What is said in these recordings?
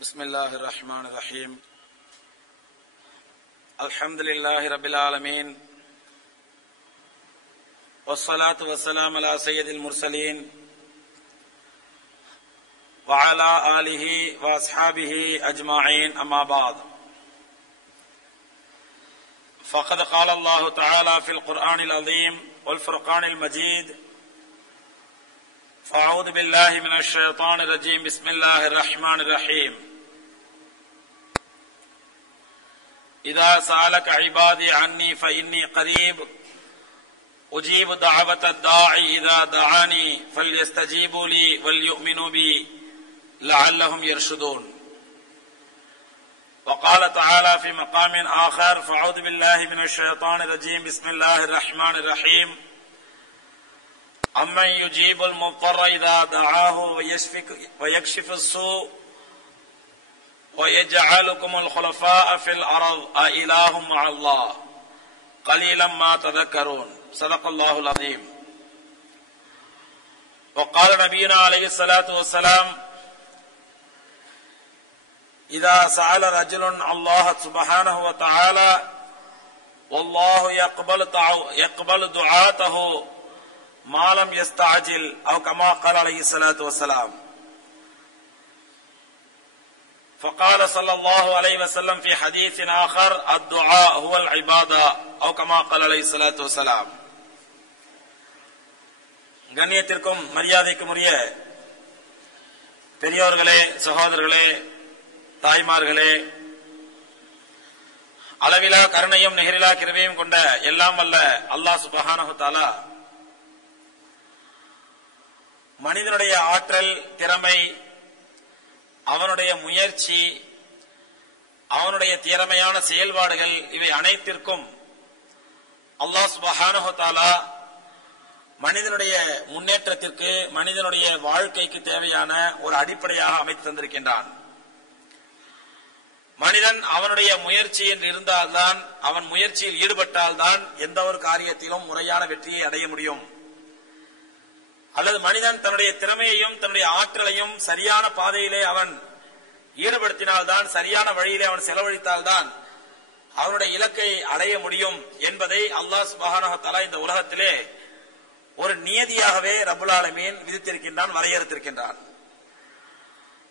بسم الله الرحمن الرحيم الحمد لله رب العالمين والصلاة والسلام على سيد المرسلين وعلى آله وأصحابه أجمعين أما بعد فقد قال الله تعالى في القرآن العظيم والفرقان المجيد فأعوذ بالله من الشيطان الرجيم بسم الله الرحمن الرحيم إذا سألك عبادي عني فإني قريب أجيب دعوة الداعي إذا دعاني فليستجيبوا لي وليؤمنوا بي لعلهم يرشدون. وقال تعالى في مقام آخر فأعوذ بالله من الشيطان الرجيم بسم الله الرحمن الرحيم أمن يجيب المضطر إذا دعاه ويكشف السوء ويجعلكم الخلفاء في الأرض أإله مع الله قليلا ما تذكرون. صدق الله العظيم. وقال نبينا عليه الصلاة والسلام إذا سأل رجل الله سبحانه وتعالى والله يقبل دعاته ما لم يستعجل أو كما قال عليه الصلاة والسلام. فقال صلى الله عليه وسلم في حديث آخر الدعاء هو العبادة أو كما قال عليه الصلاة والسلام. கண்ணியத்திற்கும் மரியாதைக்கும் உரிய பெரியோர்களே, சகோதரர்களே, தாய்மார்களே, அளவிலா கருணையும் நிகரிலா கிருபையும் கொண்ட எல்லாம் வல்ல அல்லாஹ் சுப்ஹானஹு வ தஆலா மனிதனுடைய ஆற்றல், திறமை, அவனுடைய முயற்சி, அவனுடைய திறமையான செயல்பாடுகள் இவை அனைத்திற்கும் அல்லாஹ் சுப்ஹானஹு வ தஆலா மனிதனுடைய முன்னேற்றத்திற்கு, மனிதனுடைய வாழ்க்கைக்கு தேவையான ஒரு அடிப்படையாக அமைத்து தந்திருக்கின்றான். மனிதன் அவனுடைய முயற்சி என்று இருந்தால்தான், அவன் முயற்சியில் ஈடுபட்டால்தான் எந்த ஒரு காரியத்திலும் முறையான வெற்றியை அடைய முடியும். அல்லது மனிதன் தன்னுடைய திறமையையும் தன்னுடைய ஆற்றலையும் சரியான பாதையிலே அவன் ஈடுபடுத்தினால்தான், சரியான வழியிலே அவன் செலவழித்தால்தான் அவனுடைய இலக்கை அடைய முடியும் என்பதை அல்லாஹ் சுப்ஹானஹு வ தஆலா இந்த உலகத்திலே ஒரு நியதியாகவே ரப்புல் ஆலமீன் விதித்திருக்கின்றான், வரையறுத்திருக்கின்றான்.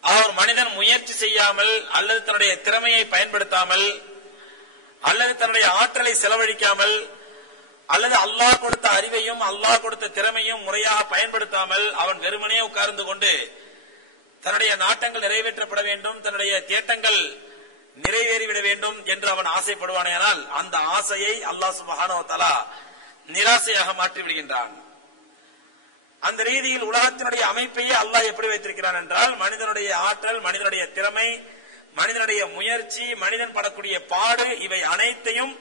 அவர் மனிதன் முயற்சி செய்யாமல் அல்லது தன்னுடைய திறமையை பயன்படுத்தாமல் அல்லது தன்னுடைய ஆற்றலை செலவழிக்காமல் அல்லது அல்லாஹ் கொடுத்த அறிவையும் அல்லாஹ் கொடுத்த திறமையும் முறையாக பயன்படுத்தாமல் அவன் வெறுமனே உட்கார்ந்து கொண்டு தன்னுடைய நாட்டங்கள் நிறைவேற்றப்பட வேண்டும், தன்னுடைய தேட்டங்கள் நிறைவேறிவிட வேண்டும் என்று அவன் ஆசைப்படுவானேனால் அந்த ஆசையை அல்லாஹ் சுப்ஹானஹு வ தஆலா நிராசையாக மாற்றி விடுகின்றான். அந்த ரீதியில் உலகத்தினுடைய அமைப்பையே அல்லாஹ் எப்படி வைத்திருக்கிறான் என்றால், மனிதனுடைய ஆற்றல், மனிதனுடைய திறமை, மனிதனுடைய முயற்சி, மனிதன் படக்கூடிய பாடு இவை அனைத்தையும்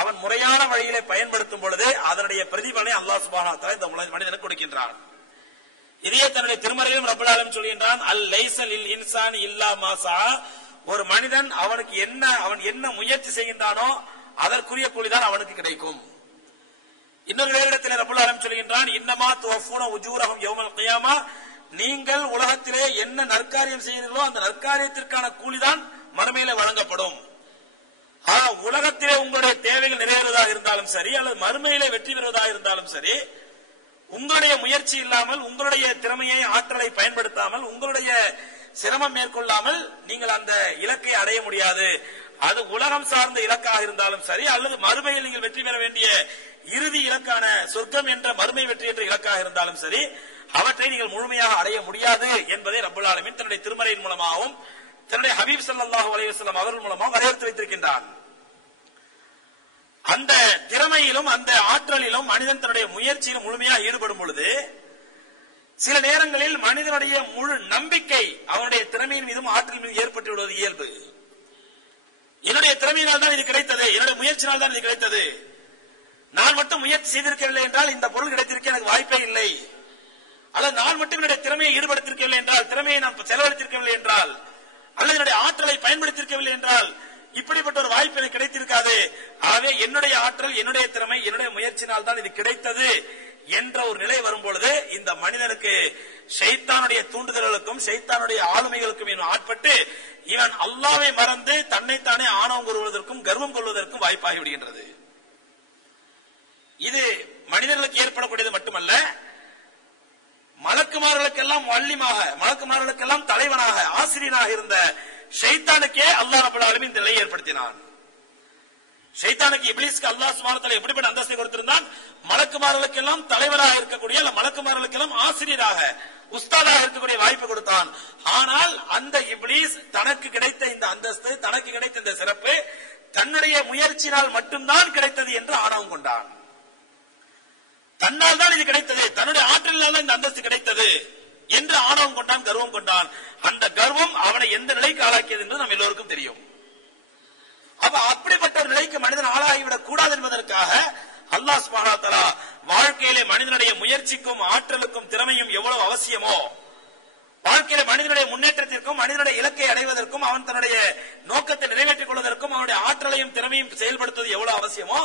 அவன் முறையான வழியிலே பயன்படுத்தும் பொழுது அதனுடைய பிரதிபலனை அல்லாஹ் சுப்ஹானஹு வ தஆலா இந்த மனிதனுக்கு கொடுக்கின்றான். இதையே தன்னுடைய திருமறையிலும் ரப்பல் ஆலமீன் சொல்கின்றான், அல் லைஸ லில் இன்சானி இல்லா மா ஸா. ஒரு மனிதன் அவனுக்கு அவன் என்ன முயற்சி செய்கின்றானோ அதற்குரிய கூலிதான் அவனுக்கு கிடைக்கும். இன்னொரு இடத்தில் ரப்பல் ஆலமீன் சொல்கின்றான், இன்னமா துவஃபூன உஜூரஹும் யௌமல் கியாமா. நீங்கள் உலகத்திலே என்ன நற்காரியம் செய்கிறீர்களோ அந்த நற்காரியத்திற்கான கூலிதான் மறுமையிலே வழங்கப்படும். உலகத்திலே உங்களுடைய தேவைகள் நிறைவேறுவதாக இருந்தாலும் சரி அல்லது மறுமையிலே வெற்றி பெறுவதாக இருந்தாலும் சரி, உங்களுடைய முயற்சி இல்லாமல், உங்களுடைய திறமையை ஆற்றலை பயன்படுத்தாமல், உங்களுடைய சிரமம் மேற்கொள்ளாமல் நீங்கள் அந்த இலக்கை அடைய முடியாது. அது உலகம் சார்ந்த இலக்காக இருந்தாலும் சரி அல்லது மறுமையில் நீங்கள் வெற்றி பெற வேண்டிய இறுதி இலக்கான சொர்க்கம் என்ற மறுமை வெற்றி என்ற இலக்காக இருந்தாலும் சரி, அவற்றை நீங்கள் முழுமையாக அடைய முடியாது என்பதை ரப்பல் ஆலமீன் தன்னுடைய திருமறையின் மூலமாகவும் தன்னுடைய ஹபீப் ஸல்லல்லாஹு அலைஹி வஸல்லம் அவர்கள் மூலமாக வரையறுத்து வைத்திருக்கின்றான். அந்த திறமையிலும் அந்த ஆற்றலிலும் மனிதன் தன்னுடைய முயற்சியிலும் முழுமையாக ஈடுபடும் பொழுது சில நேரங்களில் மனிதனுடைய முழு நம்பிக்கை அவனுடைய திறமையின் மீதும் ஆற்றல் மீதும் ஏற்பட்டு விடுவது இயல்பு. என்னுடைய திறமையினால் தான் இது கிடைத்தது, என்னுடைய முயற்சியினால் தான் இது கிடைத்தது, நான் மட்டும் முயற்சி செய்திருக்கவில்லை என்றால் இந்த பொருள் கிடைத்திருக்க எனக்கு வாய்ப்பே இல்லை, அல்லது நான் மட்டும் என்னுடைய திறமையை ஈடுபடுத்திருக்கவில்லை என்றால், திறமையை நான் செலவழித்திருக்கவில்லை என்றால், அல்லது என்னுடைய ஆற்றலை பயன்படுத்தியிருக்கவில்லை என்றால் இப்படிப்பட்ட ஒரு வாய்ப்பு எனக்கு கிடைத்திருக்காது. ஆகவே என்னுடைய ஆற்றல், என்னுடைய திறமை, என்னுடைய முயற்சினால் தான் இது கிடைத்தது என்ற ஒரு நிலை வரும்பொழுது இந்த மனிதனுக்கு ஷைத்தானுடைய தூண்டுதல்களுக்கும் ஷைத்தானுடைய ஆளுமைகளுக்கும் ஆட்பட்டு இவன் அல்லாஹ்வை மறந்து தன்னைத்தானே ஆணவம் கூறுவதற்கும் கர்வம் கொள்வதற்கும் வாய்ப்பாகி விடுகின்றது. இது மனிதர்களுக்கு ஏற்படக்கூடியது மட்டுமல்ல, மலக்குமார்களுக்கெல்லாம் வள்ளிமாக, மலக்குமார்களுக்கெல்லாம் தலைவனாக ஆசிரியனாக இருந்த ஷைத்தானுக்கே அல்லாஹ் ரப்பல் ஆலமீன் இந்த நிலையை ஏற்படுத்தினான். ஷைத்தானுக்கு, இப்லீஸ்க்கு அல்லாஹ் சுப்ஹானஹு வ தஆலா எப்படிப்பட்ட அந்தஸ்தை கொடுத்திருந்தான்? மலக்குமார்களுக்கெல்லாம் தலைவராக இருக்கக்கூடிய, மலக்குமார்களுக்கெல்லாம் ஆசிரியராக, உஸ்தாதாக இருக்கக்கூடிய வாய்ப்பு கொடுத்தான். ஆனால் அந்த இப்லீஸ் தனக்கு கிடைத்த இந்த அந்தஸ்து, தனக்கு கிடைத்த இந்த சிறப்பு தன்னுடைய முயற்சியினால் மட்டும்தான் கிடைத்தது என்று ஆணவம் கொண்டான். தன்னால் தான் இது கிடைத்தது, தன்னுடைய ஆற்றலினால் தான் இந்த அந்தஸ்து கிடைத்தது என்று ஆணவம் கொண்டான், கர்வம் கொண்டான். அந்த கர்வம் அவனை எந்த நிலைக்கு ஆளாக்கியது என்று நாம் எல்லோருக்கும் தெரியும். அப்ப அப்படிப்பட்ட ஒரு நிலைக்கு மனிதன் ஆளாகிவிடக் கூடாது என்பதற்காக அல்லாஹ் சுப்ஹானஹு வ தஆலா வாழ்க்கையிலே மனிதனுடைய முயற்சிக்கும் ஆற்றலுக்கும் திறமையும் எவ்வளவு அவசியமோ, வாழ்க்கையில மனிதனுடைய முன்னேற்றத்திற்கும் மனிதனுடைய இலக்கை அடைவதற்கும் அவன் தன்னுடைய நோக்கத்தை நிறைவேற்றிக் கொள்வதற்கும் அவனுடைய ஆற்றலையும் திறமையும் செயல்படுத்துவது எவ்வளவு அவசியமோ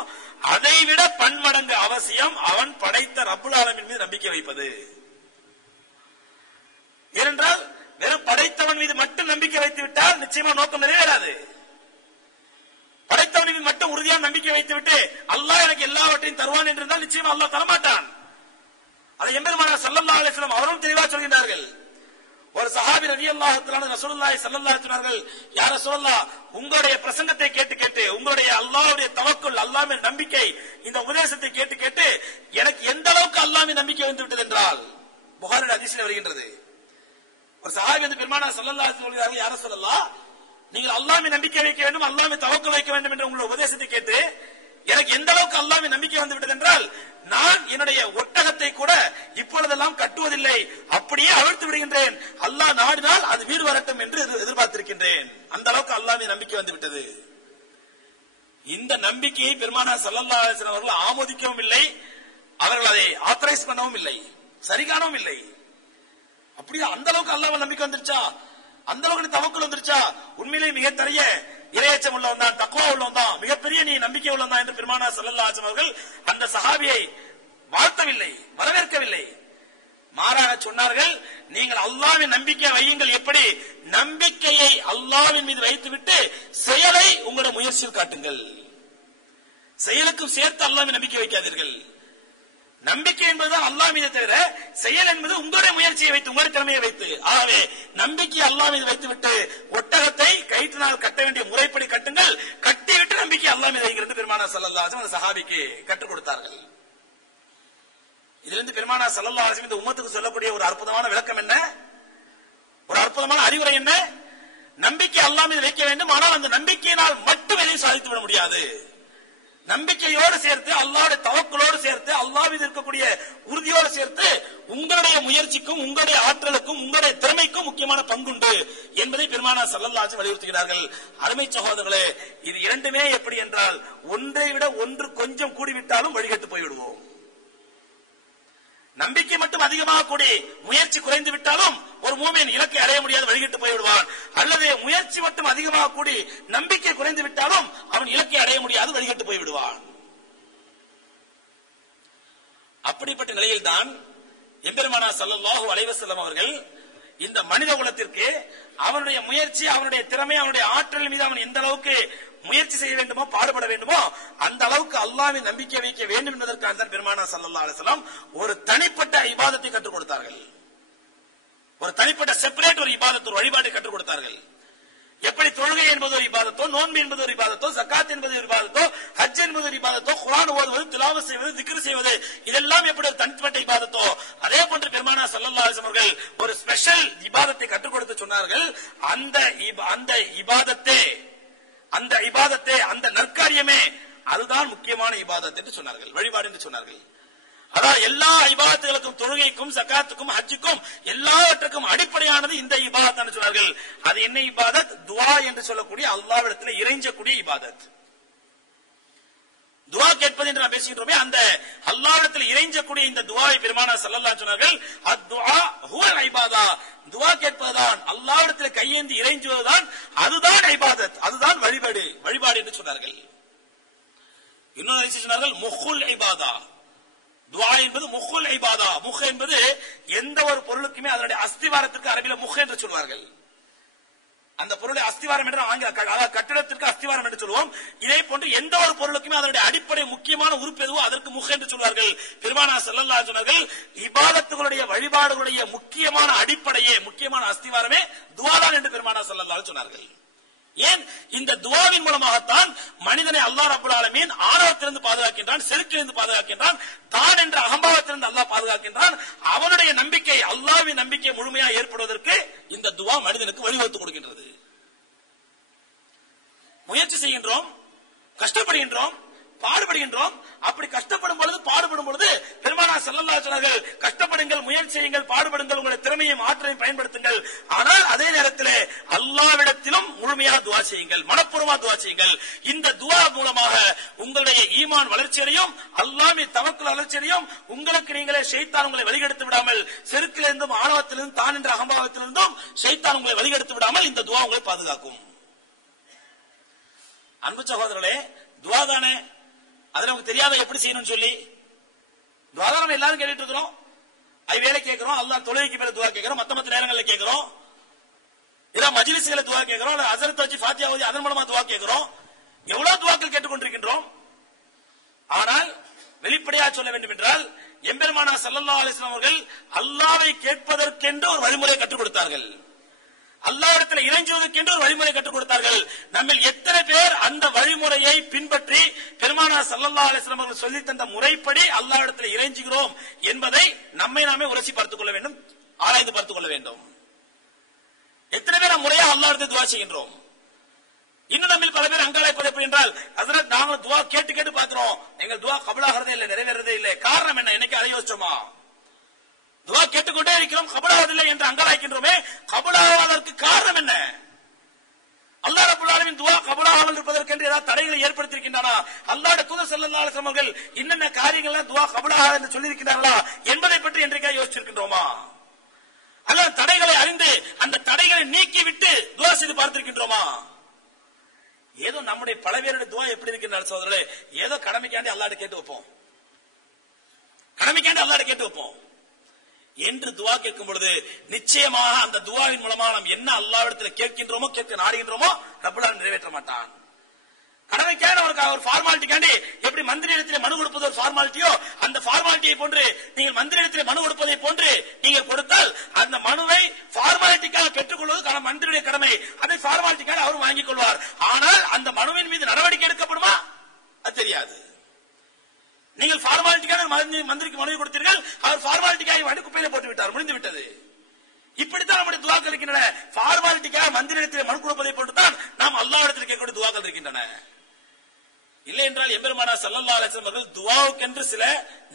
அதைவிட பன்மடங்கு அவசியம் அவன் படைத்த ரப்புல் ஆலமீன் மீது நம்பிக்கை வைப்பது. ஏனென்றால் வெறும் படைத்தவன் மீது மட்டும் நம்பிக்கை வைத்து விட்டால் நிச்சயமா நோக்கம் நிறைவேறாது. படைத்தவன் மீது மட்டும் உறுதியான நம்பிக்கை வைத்து விட்டு அல்லாஹ் எனக்கு எல்லாவற்றையும் தருவான் என்று இருந்தால் நிச்சயமா அல்லாஹ் தரமாட்டான். அதை எம்பெருமானார் ஸல்லல்லாஹு அலைஹி வஸல்லம் அவரும் தெளிவாக சொல்கிறார்கள். ஒரு சஹாபி ரலியல்லாஹு தஆலா ரசூலுல்லாஹி ஸல்லல்லாஹு அலைஹி சொன்னார்கள், யா ரசூலல்லாஹ், உங்களுடைய பிரசங்கத்தை கேட்டு கேட்டு, உங்களுடைய அல்லாஹ்வுடைய தவக்குல், அல்லாஹ் மீது நம்பிக்கை, இந்த உபதேசத்தை கேட்டு கேட்டு எனக்கு எந்த அளவுக்கு அல்லாஹ் மீது நம்பிக்கை வந்து விட்டது என்றால், புகாரி ஹதீஸில் வருகின்றது. ஒரு சஹாபி வந்து பெருமானார் ஸல்லல்லாஹு அலைஹி சொல்கிறார்கள், யா ரசூலல்லாஹ், நீங்கள் அல்லாஹ் மீது நம்பிக்கை வைக்க வேண்டும், அல்லாஹ் மீது தவக்குல் வைக்க வேண்டும் என்ற உங்களுடைய உபதேசத்தை கேட்டு எனக்கு எந்த அளவுக்கு அல்லாஹ் மீது நம்பிக்கை வந்து விட்டது என்றால், நான் என்னுடைய ஒட்டகத்தை கூட இப்பொழுதெல்லாம் கட்டுவதில்லை, அப்படியே அவிழ்த்து விடுகின்றேன், அல்லாஹ் நாடினால் அது வீடு வரட்டும் என்று எதிர்பார்த்திருக்கின்றேன். அந்த அளவுக்கு அல்லாஹ் மீது நம்பிக்கை வந்து விட்டது. இந்த நம்பிக்கையை பெருமானார் ஸல்லல்லாஹு அலைஹி வஸல்லம் அவர்கள் ஆமோதிக்கவும் இல்லை, அவர்கள் அதை ஆத்தரைஸ் பண்ணவும் இல்லை, சரி காணவும் இல்லை. அப்படியே அந்த அளவுக்கு அல்லாஹ் நம்பிக்கை வந்துருச்சா, அந்த அளவுக்கு தவக்குல் வந்துருச்சா, உண்மையிலேயே மிகப்பெரிய இறையச்சம் உள்ளவன் தான், தக்வா உள்ளவன் தான், மிகப்பெரிய நீ நம்பிக்கை உள்ளவன் தான் என்று பெருமானார் ஸல்லல்லாஹு அலைஹி வஸல்லம் அவர்கள் அந்த சஹாபியை வாழ்த்தவில்லை, வரவேற்கவில்லை. மாறாக சொன்னார்கள், நீங்கள் அல்லாஹ்வின் நம்பிக்கை வையுங்கள். எப்படி? நம்பிக்கையை அல்லாஹ்வின் மீது வைத்துவிட்டு செயலை உங்களுடைய முயற்சியில் காட்டுங்கள். செயலுக்கும் சேர்த்து அல்லாஹ்வின் நம்பிக்கை வைக்காதீர்கள். நம்பிக்கை என்பதுதான் அல்லாஹ் மீது தவிர, செயல் என்பது உங்களுடைய முயற்சியை வைத்து, உங்களுடைய திறமையை வைத்து. ஆகவே நம்பிக்கையை அல்லாஹ் மீது வைத்துவிட்டு ஒட்டகத்தை கயிற்றினால் கட்ட வேண்டிய முறைப்படி கட்டுங்கள், கட்டிவிட்டு நம்பிக்கை அல்லாஹ் மீது வைக்கிறது பெருமானார் ஸல்லல்லாஹு அலைஹி வஸல்லம் அந்த சஹாபிக்கு கற்றுக் கொடுத்தார்கள். இதிலிருந்து பெருமானார் ஸல்லல்லாஹு அலைஹி வஸல்லம் இந்த உம்மத்துக்கு சொல்லக்கூடிய ஒரு அற்புதமான விளக்கம் என்ன, ஒரு அற்புதமான அறிவுரை என்ன? நம்பிக்கை அல்லாஹ் மீது வைக்க வேண்டும், ஆனால் அந்த நம்பிக்கையினால் மட்டும் எதையும் சாதித்து விட முடியாது. நம்பிக்கையோடு சேர்த்து, அல்லாஹ்வுடைய தவக்குலோடு சேர்த்து, அல்லாஹ் மீது இருக்கக்கூடிய உறுதியோடு சேர்த்து உங்களுடைய முயற்சிக்கும் உங்களுடைய ஆற்றலுக்கும் உங்களுடைய திறமைக்கும் முக்கியமான பங்குண்டு என்பதை பெருமானார் ஸல்லல்லாஹு அலைஹி வஸல்லம் வலியுறுத்துகிறார்கள். அருமை சகோதரர்களே, இது இரண்டுமே எப்படி என்றால், ஒன்றை விட ஒன்று கொஞ்சம் கூடிவிட்டாலும் வழிகட்டு போய்விடுவோம். நம்பிக்கை மட்டும் அதிகமாக கூடி முயற்சி குறைந்து விட்டாலும் ஒரு மூமின் இலக்கை அடைய முடியாது, வழிகிட்டு போய்விடுவான். அல்லது முயற்சி மட்டும் அதிகமாக கூடி நம்பிக்கை குறைந்து விட்டாலும் அவன் இலக்கை அடைய முடியாது, வழிகிட்டு போய்விடுவான். அப்படிப்பட்ட நிலையில்தான் எம்பெருமானார் ஸல்லல்லாஹு அலைஹி வஸல்லம் அவர்கள் இந்த மனித குலத்திற்கு அவனுடைய முயற்சி, அவனுடைய திறமை, அவனுடைய ஆற்றல் மீது அவன் எந்த அளவுக்கு முயற்சி செய்ய வேண்டுமோ, பாடுபட வேண்டுமோ, அந்த அளவுக்கு அல்லாஹ்வின் நம்பிக்கை வைக்க வேண்டும் என்பதற்காக தான் பெருமானார் ஸல்லல்லாஹு அலைஹி வஸல்லம் ஒரு தனிப்பட்ட இபாதத்தை கற்றுக் கொடுத்தார்கள். ஒரு தனிப்பட்ட செப்பரேட் ஒரு இபாதத், ஒரு வழிபாட்டை கற்றுக் கொடுத்தார்கள். எப்படி தொழுகை என்பது ஒரு இபாதத்தோ, நோன்பு என்பது ஒரு இபாதத்தோ, ஜகாத் என்பது ஒரு இபாதத்தோ, ஹஜ் என்பது ஒரு இபாதத்தோ, குர்ஆன் ஓதுவது, திலாவத் செய்வது, திக்ர் செய்வது, இதெல்லாம் எப்படி ஒரு தனிப்பட்ட இபாதத்தோ, அதே போன்று பெருமானார் ஸல்லல்லாஹு அலைஹி வஸல்லம் அவர்கள் ஒரு ஸ்பெஷல் இபாதத்தை கற்றுக் கொடுத்து சொன்னார்கள். அந்த இபாதத்தே, அந்த நற்காரியமே அதுதான் முக்கியமான இபாதத் என்று சொன்னார்கள், வழிபாடு என்று சொன்னார்கள். அதாவது எல்லா இபாதத்துகளுக்கும், தொழுகைக்கும், ஜகாத்துக்கும், ஹஜ்ஜுக்கும் எல்லாவற்றுக்கும் அடிப்படையானது இந்த இபாதத் என்று சொன்னார்கள். அது என்ன இபாதத்? துஆ என்று சொல்லக்கூடிய அல்லாஹ்விடத்தில் இறைஞ்சக்கூடிய இபாதத். துஆ கேட்பது என்று நாம் பேசுகின்றோமே, அந்த அல்லாஹ்விடத்தில் இறைஞ்சக்கூடிய இந்த துஆவை பெருமானார் ஸல்லல்லாஹு அலைஹி சொன்னார்கள், அத்-துஆ ஹுவல் இபாதா, துஆ கேட்பதுதான், அல்லாஹ்விடத்தில் கையேந்தி இறைஞ்சுவதுதான், அதுதான் இபாதத், அதுதான் வழிபாடு என்று சொன்னார்கள். இன்னொரு சொன்னார்கள், முஹுல் இபாதா, துஆ என்பது முஹுல் இபாதா. முஹ் என்பது எந்த ஒரு பொருளுக்குமே அதனுடைய அஸ்திவாரத்திற்கு அரபில முஹ் என்று சொல்வார்கள். அந்த பொருளை அஸ்திவாரம் என்று ஆங்கில கட்டிடத்திற்கு அஸ்திவாரம் என்று சொல்லுவோம். இதே போன்று எந்த ஒரு பொருளுக்குமே அதனுடைய அடிப்படை முக்கியமான உறுப்பு எதுவோ அதற்கு முக என்று சொல்வார்கள். பெருமானார் ஸல்லல்லாஹு அலைஹி சொன்னார்கள், இபாதத்துகளுடைய வழிபாடுகளுடைய முக்கியமான அடிப்படையே, முக்கியமான அஸ்திவாரமே துஆதான் என்று பெருமானார் ஸல்லல்லாஹு அலைஹி சொன்னார்கள். ஏன்? இந்த துஆவின் மூலமாகத்தான் மனிதனை அல்லாஹ் ரப்பல் ஆலமீன் ஆணவத்திலிருந்து பாதுகாக்கின்றான், செருக்கிலிருந்து பாதுகாக்கின்றான், தான் என்ற அகம்பாவத்திலிருந்து அல்லாஹ் பாதுகாக்கின்றான். அவனுடைய நம்பிக்கை, அல்லாஹ்வின் நம்பிக்கை முழுமையாக ஏற்படுவதற்கு இந்த துஆ மனிதனுக்கு வழிவகுத்து கொடுக்கின்றது. முயற்சி செய்கின்றோம், கஷ்டப்படுகின்றோம், பாடுபடுகின்றோம். அப்படி கஷ்டப்படும் பொழுது, பாடுபடும் பொழுது பெருமானார் ஸல்லல்லாஹு அலைஹி சொன்னார்கள், கஷ்டப்படுங்கள், முயற்சி செய்யுங்கள், பாடுபடுங்கள், உங்களுடைய திறமையும் ஆற்றலையும் பயன்படுத்துங்கள். ஆனால் அதே நேரத்தில் அல்லாஹ்விடத்திலும் முழுமையாக துஆ செய்யுங்கள், மனப்பூர்வமாக துஆ செய்யுங்கள். இந்த துஆ மூலமாக உங்களுடைய ஈமான் வளர்ச்சியடையும், அல்லாஹ் மீது தவக்குல் வளர்ச்சியடையும். உங்களுக்கு நீங்களே ஷைத்தான் உங்களை வழிகெடுத்து விடாமல், செருக்கிலிருந்தும் ஆணவத்திலிருந்தும் தான் என்ற அகம்பாவத்திலிருந்தும் ஷைத்தான் உங்களை வழிகெடுத்து விடாமல் இந்த துஆ உங்களை பாதுகாக்கும். அன்பு சகோதரர்களே, துஆ தானே, அதுல நமக்கு தெரியாத எப்படி செய்யணும்னு சொல்லி துஆ நம்ம எல்லாரும் கேட்டுட்டு இருக்கிறோம். வேலை கேட்கிறோம், அல்லாஹ் தொழுகைக்கு மேல துஆ கேட்கிறோம், மத்த நேரங்களில் கேட்கிறோம், இல்ல மஜ்லிஸ்ல துஆ கேட்கிறோம், இல்ல ஹஸரத் வச்சு ஃபாத்திஹா ஓதி அதன் மூலமா துஆ கேட்கிறோம். எவ்வளவு துஆக்கள் கேட்டுக்கொண்டிருக்கின்றோம். ஆனால் வெளிப்படையாக சொல்ல வேண்டும் என்றால், எம்பெருமானார் ஸல்லல்லாஹு அலைஹி வஸல்லம் அவர்கள் அல்லாஹ்வை கேட்பதற்கென்று ஒரு வழிமுறை கற்றுக் கொடுத்தார்கள். அல்லாஹ்விடத்தில் இறைஞ்சுவதற்கென்று ஒரு வழிமுறை கற்றுக் கொடுத்தார்கள். நம்ம எத்தனை பேர் அந்த வழிமுறையை பின்பற்றி பெருமானார் ஸல்லல்லாஹு அலைஹி வஸல்லம் அவர்கள் சொல்லி தந்த முறைப்படி அல்லாஹ்விடத்தில் இறைஞ்சுகிறோம் என்பதை நம்மை நாமே உரசி பார்த்துக் கொள்ள வேண்டும், ஆராய்ந்து பார்த்துக் கொள்ள வேண்டும். எத்தனை பேர் முறையா அல்லாஹ்விடத்தில் துஆ செய்கின்றோம்? இன்னும் நம்ம பல பேர் அங்காளைப்பது எப்படி என்றால், ஹஸரத் நாங்கள் துஆ கேட்டு கேட்டு பார்க்கிறோம், எங்கள் துஆ கபூலாகிறதே இல்லை, நிறைவேறதே இல்லை. காரணம் என்ன? என்னைக்கு அதை யோசிச்சோமா? துஆ கேட்டுக்கொண்டே இருக்கிறோம், கபூலாவதில்லை என்று அங்கலாய்க்கின்றோமே, கபூலாவதற்கு காரணம் என்ன? அல்லாஹ் ரப்பல் ஆலமீன் துஆ கபூலாகாமல் இருப்பதற்கு ஏதாவது தடைகளை ஏற்படுத்தியிருக்கின்றானா? அல்லாஹ்வுடைய தூதர் ஸல்லல்லாஹு அலைஹி வஸல்லம் அவர்கள் என்னென்ன காரியங்கள் துஆ கபூலாகாது என்று சொல்லியிருக்கிறார்களா என்பதை பற்றி என்றைக்கா யோசிச்சிருக்கின்றோமா? அல்லது தடைகளை அறிந்து அந்த தடைகளை நீக்கிவிட்டு துஆ செய்து பார்த்திருக்கின்றோமா? ஏதோ நம்முடைய பல பேருடைய துஆ எப்படி இருக்கின்ற சகோதரர்களே, ஏதோ கடமைக்காண்டி அல்லாஹ்ட்ட கேட்டு வைப்போம், கடமைக்காண்டி அல்லாஹ்ட்ட கேட்டு வைப்போம் என்று துஆ கேட்கும் பொழுது நிச்சயமாக அந்த துஆவின் மூலமா நாம் என்ன அல்லாஹ்விடத்தில் கேட்கின்றோமோ, கேட்க நாடுகின்றோமோ, ரப்பல் ஆலமீன் நிறைவேற்ற மாட்டான். கடமைக்கான ஒரு ஃபார்மாலிட்டிக்காண்டி எப்படி மந்திரியிடத்திலே மனு கொடுப்பது ஒரு ஃபார்மாலிட்டியோ, அந்த ஃபார்மாலிட்டியை போன்று நீங்கள் மந்திரியிடத்திலே மனு கொடுப்பதை போன்று நீங்கள் கொடுத்தால் அந்த மனுவை ஃபார்மாலிட்டிக்காக பெற்றுக்கொள்வது மந்திரியுடைய கடமை. அதை ஃபார்மாலிட்டிக்காக அவர் வாங்கிக் கொள்வார். ஆனால் அந்த மனுவின் மீது நடவடிக்கை எடுக்கப்படுமா? அது தெரியாது. நீங்கள் ஃபார்மாலிட்டிக்காக மந்திரிக்கு மனு கொடுத்தீர்கள், அவர் ஃபார்மாலிட்டிக்காக வண்டி குப்பையில போட்டு விட்டார், முடிந்து விட்டது. இப்படித்தான் நம்முடைய துஆக்கள் இருக்கின்றன. ஃபார்மாலிட்டிக்காக மந்திரியிடத்தில் மனு கொடுப்பதை போட்டுதான் நாம் அல்லாஹ்விடத்தில் கேட்கக்கூடிய துஆக்கள் இருக்கின்றன. இல்லை என்றால் எம்பெருமானார் ஸல்லல்லாஹு அலைஹி வஸல்லம் அவர்கள் துஆவுக்கென்று சில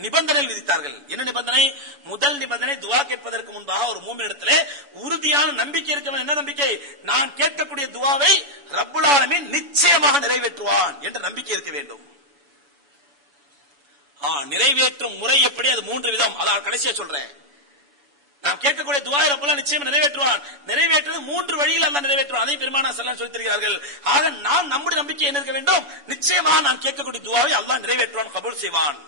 நிபந்தனைகள் விதித்தார்கள். என்ன நிபந்தனை? முதல் நிபந்தனை, துஆ கேட்பதற்கு முன்பாக ஒரு மூமினிடத்திலே உறுதியான நம்பிக்கை இருக்க வேண்டும். என்ன நம்பிக்கை? நான் கேட்கக்கூடிய துஆவை ரப்பல் ஆலமீன் நிச்சயமாக நிறைவேற்றுவான் என்ற நம்பிக்கை இருக்க வேண்டும். நிறைவேற்றும் முறை எப்படி? அது 3 விதம். அதான் கடைசியா சொல்றேன். நாம் கேட்கக்கூடிய துஆ ரப்பல் நிச்சயம் நிறைவேற்றுவான். நிறைவேற்றுவது 3 வழியில் அல்லாஹ் நிறைவேற்றுவான். அதை பெருமானார் ஸல்லல்லாஹு அலைஹி வஸல்லம் சொல்லியிருக்கிறார்கள். ஆக நாம் நம்முடைய நம்பிக்கை என்ன இருக்க வேண்டும்? நிச்சயமாக நாம் கேட்கக்கூடிய துஆவை அல்லாஹ் நிறைவேற்றுவான், கபூல் செய்வான்.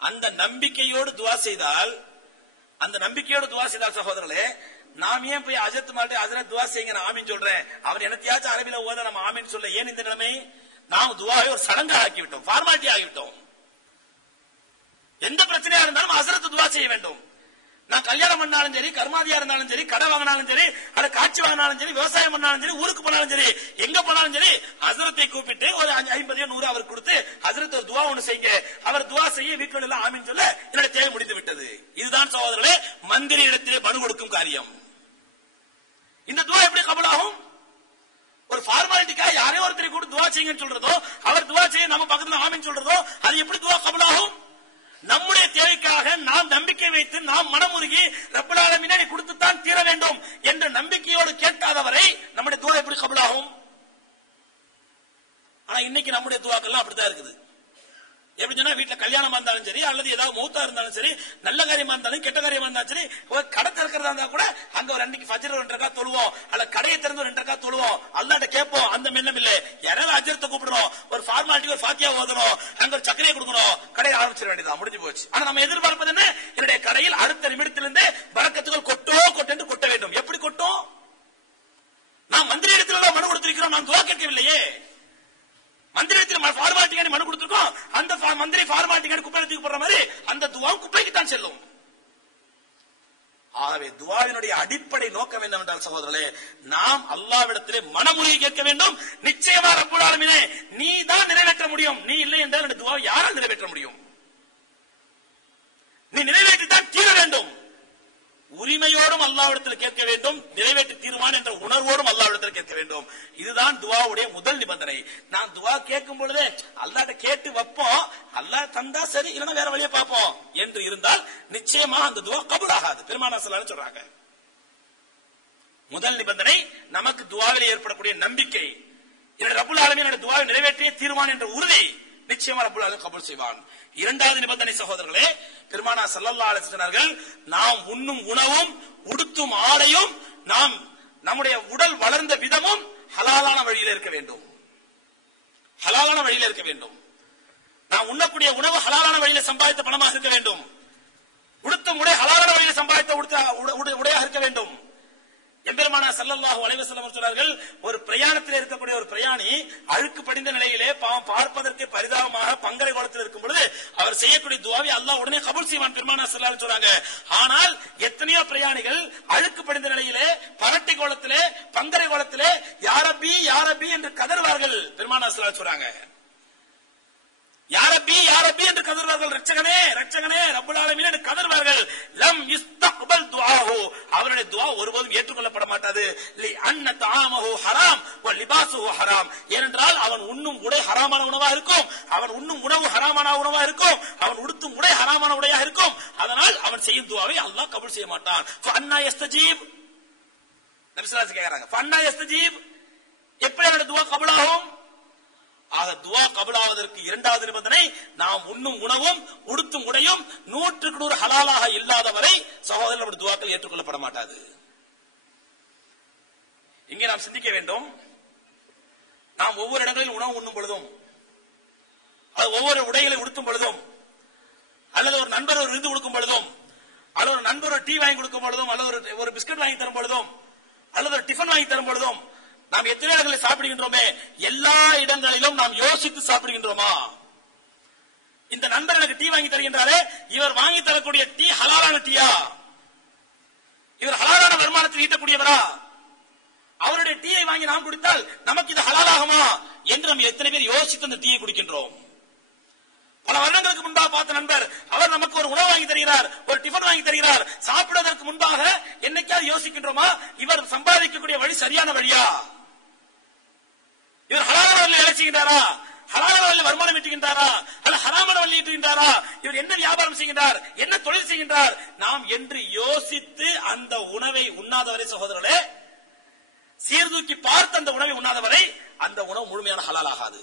அந்த நம்பிக்கையோடு துஆ செய்தால், அந்த நம்பிக்கையோடு துஆ செய்தால் சகோதரர்களே, நாம் ஏன் போய் ஹஜரத் மாட்டே ஹஜரத் துஆ செய்யுங்க நான் ஆமீன் சொல்றேன், அவர் என்னத்தையாச்சும் அரபில ஓத நம்ம ஆமீன் சொல்ல, ஏன் இந்த நிலைமை? நாம் துஆவை ஒரு சடங்காக ஆக்கிவிட்டோம், ஃபார்மாலிட்டி ஆகிவிட்டோம். எந்த பிரச்சனையா இருந்தாலும் ஹஸரத் துஆ செய்ய வேண்டும். நான் கல்யாணம் பண்ணாலும் சரி, கர்மாதியா இருந்தாலும் சரி, கடை வாங்கினாலும் சரி, அல்ல காட்சி வாங்கினாலும் சரி, விவசாயம் பண்ணாலும் சரி, ஊருக்கு போனாலும் சரி, எங்க போனாலும் சரி, ஹஸரத்தை கூப்பிட்டு ஒரு 50 100 அவர் கொடுத்து ஹஸரத் ஒரு துஆ ஒன்று செய்யுங்க, அவர் துஆ செய்ய வீட்டுல எல்லாம் ஆமீன் சொல்ல என்னுடைய தேவை முடிந்து விட்டது. இதுதான் சகோதரர்களே மந்திரி இடத்திலே மனு கொடுக்கும் காரியம். இந்த துஆ எப்படி கபூலாகும்? ஒரு ஃபார்மாலிட்டிக்காக யாரே ஒருத்தரை கூட துஆ செய்யுங்கன்னு சொல்றதோ, அவர் துஆ செய்ய நம்ம பக்கத்துல ஆமீன் சொல்றதோ, அது எப்படி துஆ கபூலாகும்? நம்முடைய தேவைக்காக நாம் நம்பிக்கை வைத்து நாம் மனமுருகி ரப்பல் ஆலமீனை கொடுத்துத்தான் தீர வேண்டும் என்ற நம்பிக்கையோடு கேட்காதவரை நம்முடைய துஆ எப்படி கபூலாகும்? ஆனா இன்னைக்கு நம்முடைய துஆக்கெல்லாம் அப்படித்தான் இருக்குது. எப்படி சொன்னா, வீட்டுல கல்யாணமா இருந்தாலும் சரி, அல்லது ஏதாவது மௌத்தா இருந்தாலும் சரி, நல்ல காரியமா இருந்தாலும் கெட்ட காரியமா இருந்தாலும் சரி, கடை திறக்கிறதா இருந்தா கூட அங்க ஒரு 2 ஃபஜ்ர் 2 ரக்காத் தொழுவோம், அல்ல கடையை திறந்து 2 ரக்காத் தொழுவோம், அல்லாஹ்ட்ட கேட்போம். அந்த மென்னம் இல்ல, யாராவது அஜரத்தை கூப்பிடுறோம், ஒரு ஃபார்மாலிட்டி ஒரு ஃபாத்தியா ஓதணும், அங்க ஒரு சக்கரையை கொடுக்கணும், கடையை ஆரம்பிச்சிட வேண்டியதான், முடிஞ்சு போச்சு. ஆனா நம்ம எதிர்பார்ப்பது என்ன? என்னுடைய கடையில் அடுத்த நிமிடத்திலிருந்து பரக்கத்துகள் கொட்டோ கொட்டென்று கொட்ட வேண்டும். எப்படி கொட்டும்? சொல்றோம், நான் துவா கேட்கவில்லையே. மந்திரத்தில் ஃபார்மாலிட்டிக்கான மனு கொடுத்திருக்கோம், அந்த மந்திரி ஃபார்மாலிட்டிக்கான குப்பையை தூக்கி போடுற மாதிரி அந்த துவா குப்பைக்கு தான் செல்லும். ஆகவே துவாவினுடைய அடிப்படை நோக்கம் என்னவென்றால் சகோதரர்களே, நாம் அல்லாஹ்விடத்திலே மனமுருகி கேட்க வேண்டும். நிச்சயமா ரப்பல் ஆலமீனே நீ தான் நிறைவேற்ற முடியும், நீ இல்லை என்றால் இந்த துவாவை யாரால் நிறைவேற்ற முடியும்? நீ நிறைவேற்றித்தான் தீர வேண்டும். உரிமையோடும் அல்லாஹ்விடத்தில் கேட்க வேண்டும், நிறைவேற்றி தீர்வான் என்ற உணர்வோடும் அல்லாஹ்விடத்தில் கேட்க வேண்டும். இதுதான் துவாவுடைய முதல் நிபந்தனை. நான் துவா கேட்கும் பொழுதே அல்லாஹ்ட்ட கேட்டு வைப்போம், அல்லாஹ் தந்தா சரி, இல்லைன்னா வேற வழியை பார்ப்போம் என்று இருந்தால் நிச்சயமா அந்த துவா கபூல் ஆகாது. பெருமானார் ஸல்லல்லாஹு அலைஹி வஸல்லம் சொல்றாங்க. முதல் நிபந்தனை நமக்கு துவாவில் ஏற்படக்கூடிய நம்பிக்கை, ரப்பல் ஆலமீன் துவாவை நிறைவேற்றிய தீர்வான் என்ற உறுதி, நிச்சயமா ரப்பல் ஆலமீன் கபூல் செய்வான். இரண்டாவது நிபந்தனை சகோதரர்களே, பெருமானார் ஸல்லல்லாஹு அலைஹி வஸல்லம் நாம் உண்ணும் உணவும் உடுத்தும் ஆடையும் நாம் நம்முடைய உடல் வளர்ந்த விதமும் ஹலாலான வழியில் இருக்க வேண்டும். ஹலாலான வழியில் இருக்க வேண்டும். நாம் உண்ணக்கூடிய உணவு ஹலாலான வழியில் சம்பாதித்த பணமாக இருக்க வேண்டும். உடுத்தும் உடை ஹலாலான வழியில் சம்பாதித்த உடையாக இருக்க வேண்டும். எம்பெருமானார் ஸல்லல்லாஹு அலைஹி வஸல்லம் சொன்னார்கள், ஒரு பிரயாணத்தில் இருக்கக்கூடிய ஒரு பிரயாணி அழுக்கு படிந்த நிலையிலே பார்ப்பதற்கு பரிதாபமாக பங்கரை குளத்தில் இருக்கும் பொழுது அவர் செய்யக்கூடிய துஆவை அல்லாஹ் உடனே கபூல் செய்வான். பெருமானார் ஸல்லல்லாஹு அலைஹி வஸல்லம் சொன்னாங்க. ஆனால் எத்தனையோ பிரயாணிகள் அழுக்கு படிந்த நிலையிலே பரட்டை குளத்திலே பங்கரை குளத்திலே யா ரப்பி யா ரப்பி என்று கதறுவார்கள். பெருமானார் ஸல்லல்லாஹு அலைஹி வஸல்லம் சொன்னாங்க, யா ரப்பி யா ரப்பி என்று கதறுவார்கள், ரட்சகனே ரட்சகனே ரப்பல் ஆலமீன் என்று கதறுவார்கள். லம் யஸ்தக்பல் துஆஹு, அவருடைய துஆ ஒருபோதும் ஏற்றுக்கொள்ளப்பட மாட்டாது. லி அன்ன தஆமஹு ஹராம் வ லிபாஸுஹு ஹராம், ஏனென்றால் அவன் உண்ணும் உடை ஹராமான உணவா இருக்கும், அவன் உண்ணும் உணவு ஹராமான உணவா இருக்கும், அவன் உடுத்தும் உடை ஹராமான உடையாக இருக்கும். அதனால் அவன் செய்யும் துஆவை அல்லாஹ் கபூல் செய்ய மாட்டான். ஃபஅன்னா யஸ்தஜீப், நபி ஸல்லல்லாஹு அலைஹி வஸல்லம் கேக்குறாங்க, ஃபஅன்னா யஸ்தஜீப், எப்படி அவருடைய துஆ கபூல் ஆகும்? ஆக துஆ கபூலாவதற்கு இரண்டாவது நிபந்தனை, நாம் உண்ணும் உணவும் உடுத்தும் உடையும் 100% ஹலாலாக இல்லாதவரை சகோதரர்களுடைய துஆக்கள் ஏற்றுக்கொள்ளப்பட மாட்டாது. இங்கே நாம் சிந்திக்க வேண்டும். நாம் ஒவ்வொரு இடங்களில் உணவு உண்ணும் பொழுதும், ஒவ்வொரு உடைகளை உடுத்தும் பொழுதும், அல்லது ஒரு நண்பர் ஒரு விருந்து கொடுக்கும் பொழுதும், அல்லது ஒரு நண்பர் ஒரு டீ வாங்கி கொடுக்கும் பொழுதும், அல்லது ஒரு பிஸ்கட் வாங்கி தரும் பொழுதும், அல்லது ஒரு டிஃபன் வாங்கி தரும் பொழுதும், நாம் எத்தனை இடங்களில் சாப்பிடுகின்றோமே, எல்லா இடங்களிலும் நாம் யோசித்து சாப்பிடுகின்றோமா? இந்த நண்பர் எனக்கு டீ வாங்கி தருகின்றாரே, இவர் வாங்கி தரக்கூடிய டீ ஹலாலான டீயா? இவர் ஹலாலான வருமானத்தில் ஈட்டக்கூடியவரா? அவருடைய டீயை வாங்கி நாம் குடித்தால் நமக்கு இது ஹலாலாகுமா என்று நம்ம எத்தனை பேர் யோசித்து அந்த டீயை குடிக்கின்றோம்? பல வருடங்களுக்கு முன்பாக பார்த்த நண்பர், அவர் நமக்கு ஒரு உணவு வாங்கி தருகிறார், ஒரு டிஃபன் வாங்கி தருகிறார். சாப்பிடுவதற்கு முன்பாக என்னைக்காவது யோசிக்கின்றோமா, இவர் சம்பாதிக்கக்கூடிய வழி சரியான வழியா? இவர் ஹலாலான வழியில் வேலை செய்கின்றாரா, ஹலாலான வழியில் வருமானம் ஈட்டுகின்றாரா, அல்ல ஹராமான வழியில் ஈட்டுகின்றாரா? இவர் என்ன வியாபாரம் செய்கின்றார், என்ன தொழில் செய்கின்றார்? நாம் என்று யோசித்து அந்த உணவை உண்ணாதவரை சகோதரர்களே, சீர்தூக்கி பார்த்து அந்த உணவை உண்ணாதவரை அந்த உணவு முழுமையான ஹலால் ஆகாது.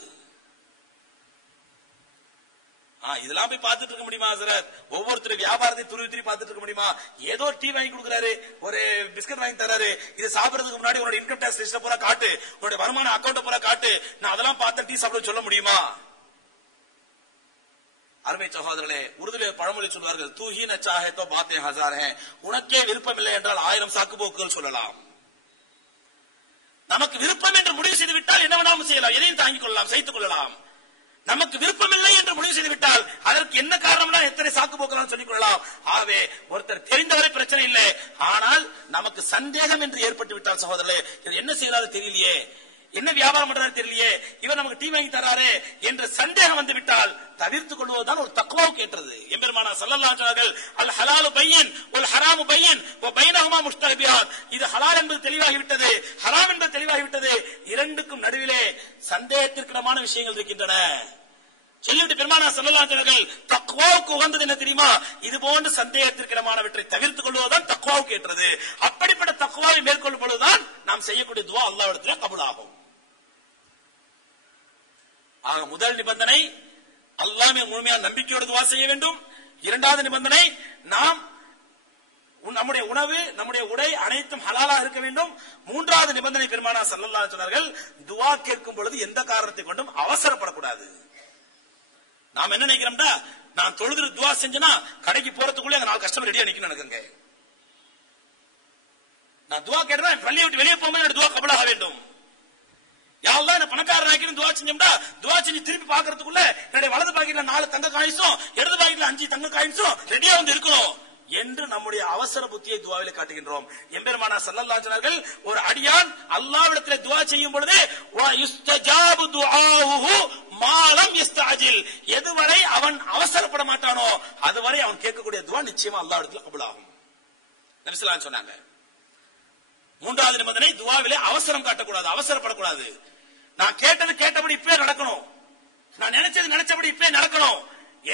இதெல்லாம் போய் பார்த்துட்டு இருக்க முடியுமா சார்? ஒவ்வொருத்தர் வியாபாரத்தை துருவி பார்த்துட்டு இருக்க முடியுமா? ஏதோ டீ வாங்கி கொடுக்குறாரு, ஒரு பிஸ்கட் வாங்கி தராரு, இது சாப்பிடுறதுக்கு முன்னாடி உன்னோட இன்கம் டாக்ஸ் லிஸ்ட் பூரா காட்டு, உன்னோட வருமான அக்கௌண்ட் பூரா காட்டு, நான் அதெல்லாம் பார்த்து டீ சாப்பிட சொல்ல முடியுமா? அருமை சகோதரர்களே, உருதுல பழமொழி சொல்வார்கள், தூஹி நச்சாஹே தோ பாத்தே ஹஸார் ஹே, உனக்கே விருப்பம் இல்லை என்றால் 1000 சாக்கு போக்குகள் சொல்லலாம். நமக்கு விருப்பம் என்று முடிவு செய்து விட்டால் என்ன வேணாலும் செய்யலாம், எதையும் தாங்கிக் கொள்ளலாம், சகித்துக் கொள்ளலாம். நமக்கு விருப்பமில்லை என்று முடிவு செய்து விட்டால் அதற்கு என்ன காரணம்னா எத்தனை சாக்கு போக்கலாம் சொல்லிக் கொள்ளலாம். ஆகவே ஒருத்தர் தெரிந்தவரை பிரச்சனை இல்லை, ஆனால் நமக்கு சந்தேகம் என்று ஏற்பட்டு விட்டால் சகோதரர்களே, இது என்ன செய்யறாரு தெரியலையே, என்ன வியாபாரம் பண்றாரு தெரியலையே, இவர் நமக்கு டீ வாங்கி தராரு என்ற சந்தேகம் வந்து விட்டால் தவிர்த்துக் கொள்வதுதான் ஒரு தக்வாவுக்கு ஏற்றது. எம்பெருமானார் ஸல்லல்லாஹு அலைஹி வஸல்லம் அல் ஹலாலு பையன் வல் ஹராமு பையன் வ பைனஹுமா முஷ்தஹிபியாத், இது ஹலால் என்பது தெளிவாகிவிட்டது, ஹராம் என்பது தெளிவாகிவிட்டது, இரண்டுக்கும் நடுவிலே சந்தேகத்திற்கிடமான விஷயங்கள் இருக்கின்றன சொல்லிவிட்டு பெருமானார் ஸல்லல்லாஹு அலைஹி வஸல்லம் தக்வாவுக்கு உகந்தது என்ன தெரியுமா? இது போன்ற சந்தேகத்திற்கிடமானவற்றை தவிர்த்துக் கொள்வதுதான் தக்வாவுக்கு ஏற்றது. அப்படிப்பட்ட தக்வாவை மேற்கொள்ளும் பொழுதுதான் நாம் செய்யக்கூடிய துஆ அல்லாஹ்விடத்தில் கபூல் ஆகும். ஆக முதல் நிபந்தனை, அல்லாஹ்வை முழுமையான நம்பிக்கையோடு துஆ செய்ய வேண்டும். இரண்டாவது நிபந்தனை, நாம் நம்முடைய உணவு நம்முடைய உடை அனைத்தும் ஹலாலா இருக்க வேண்டும். மூன்றாவது நிபந்தனை பெருமானார் ஸல்லல்லாஹு அலைஹி சொன்னார்கள், துஆ கேட்கும் பொழுது எந்த காரணத்தை கொண்டும் அவசரப்படக்கூடாது. நாம் என்ன நினைக்கிறோம்டா, நான் தொழுது துஆ செஞ்சேனா கடைக்கு போறதுக்குள்ளே அங்க 4 கஸ்டமர் ரெடியா நிக்கணும் நினைக்குங்க. நான் துஆ கேட்டா பள்ளியை விட்டு வெளியே போகும்போது துஆ கபூலாக வேண்டும். யாரெல்லாம் என்ன பணக்காரர் ஆக்கின்னு துவா செஞ்சோம்டா, துவா செஞ்சு திருப்பி பாக்குறதுக்குள்ள என்னுடைய வலது பாக்கெட்ல 4 தங்க காயின்ஸும் இடது பாக்கெட்ல 5 தங்க காயின்ஸும் ரெடியா வந்து இருக்கணும் என்று நம்முடைய அவசர புத்தியை துவாவிலே காட்டுகின்றோம். எம்பெருமானா ஸல்லல்லாஹு அலைஹி வஸல்லம் ஒரு அடியான் அல்லாஹ்விடத்திலே துவா செய்யும் பொழுது வ யுஸ்தஜாபு துஆஹு மாலம் யஸ்தஅஜில், எதுவரை அவன் அவசரப்பட மாட்டானோ அதுவரை அவன் கேட்கக்கூடிய துவா நிச்சயமா அல்லாஹ்விடத்தில் கபூலாகும். நபி ஸல்லல்லாஹு அலைஹி சொன்னாங்க. மூன்றாவது நிபந்தனை, துவாவிலே அவசரம் காட்டக்கூடாது, அவசரப்படக்கூடாது. நான் கேட்டது கேட்டபடி இப்பே நடக்கணும், நான் நினைச்சது நினைச்சபடி இப்பே நடக்கணும்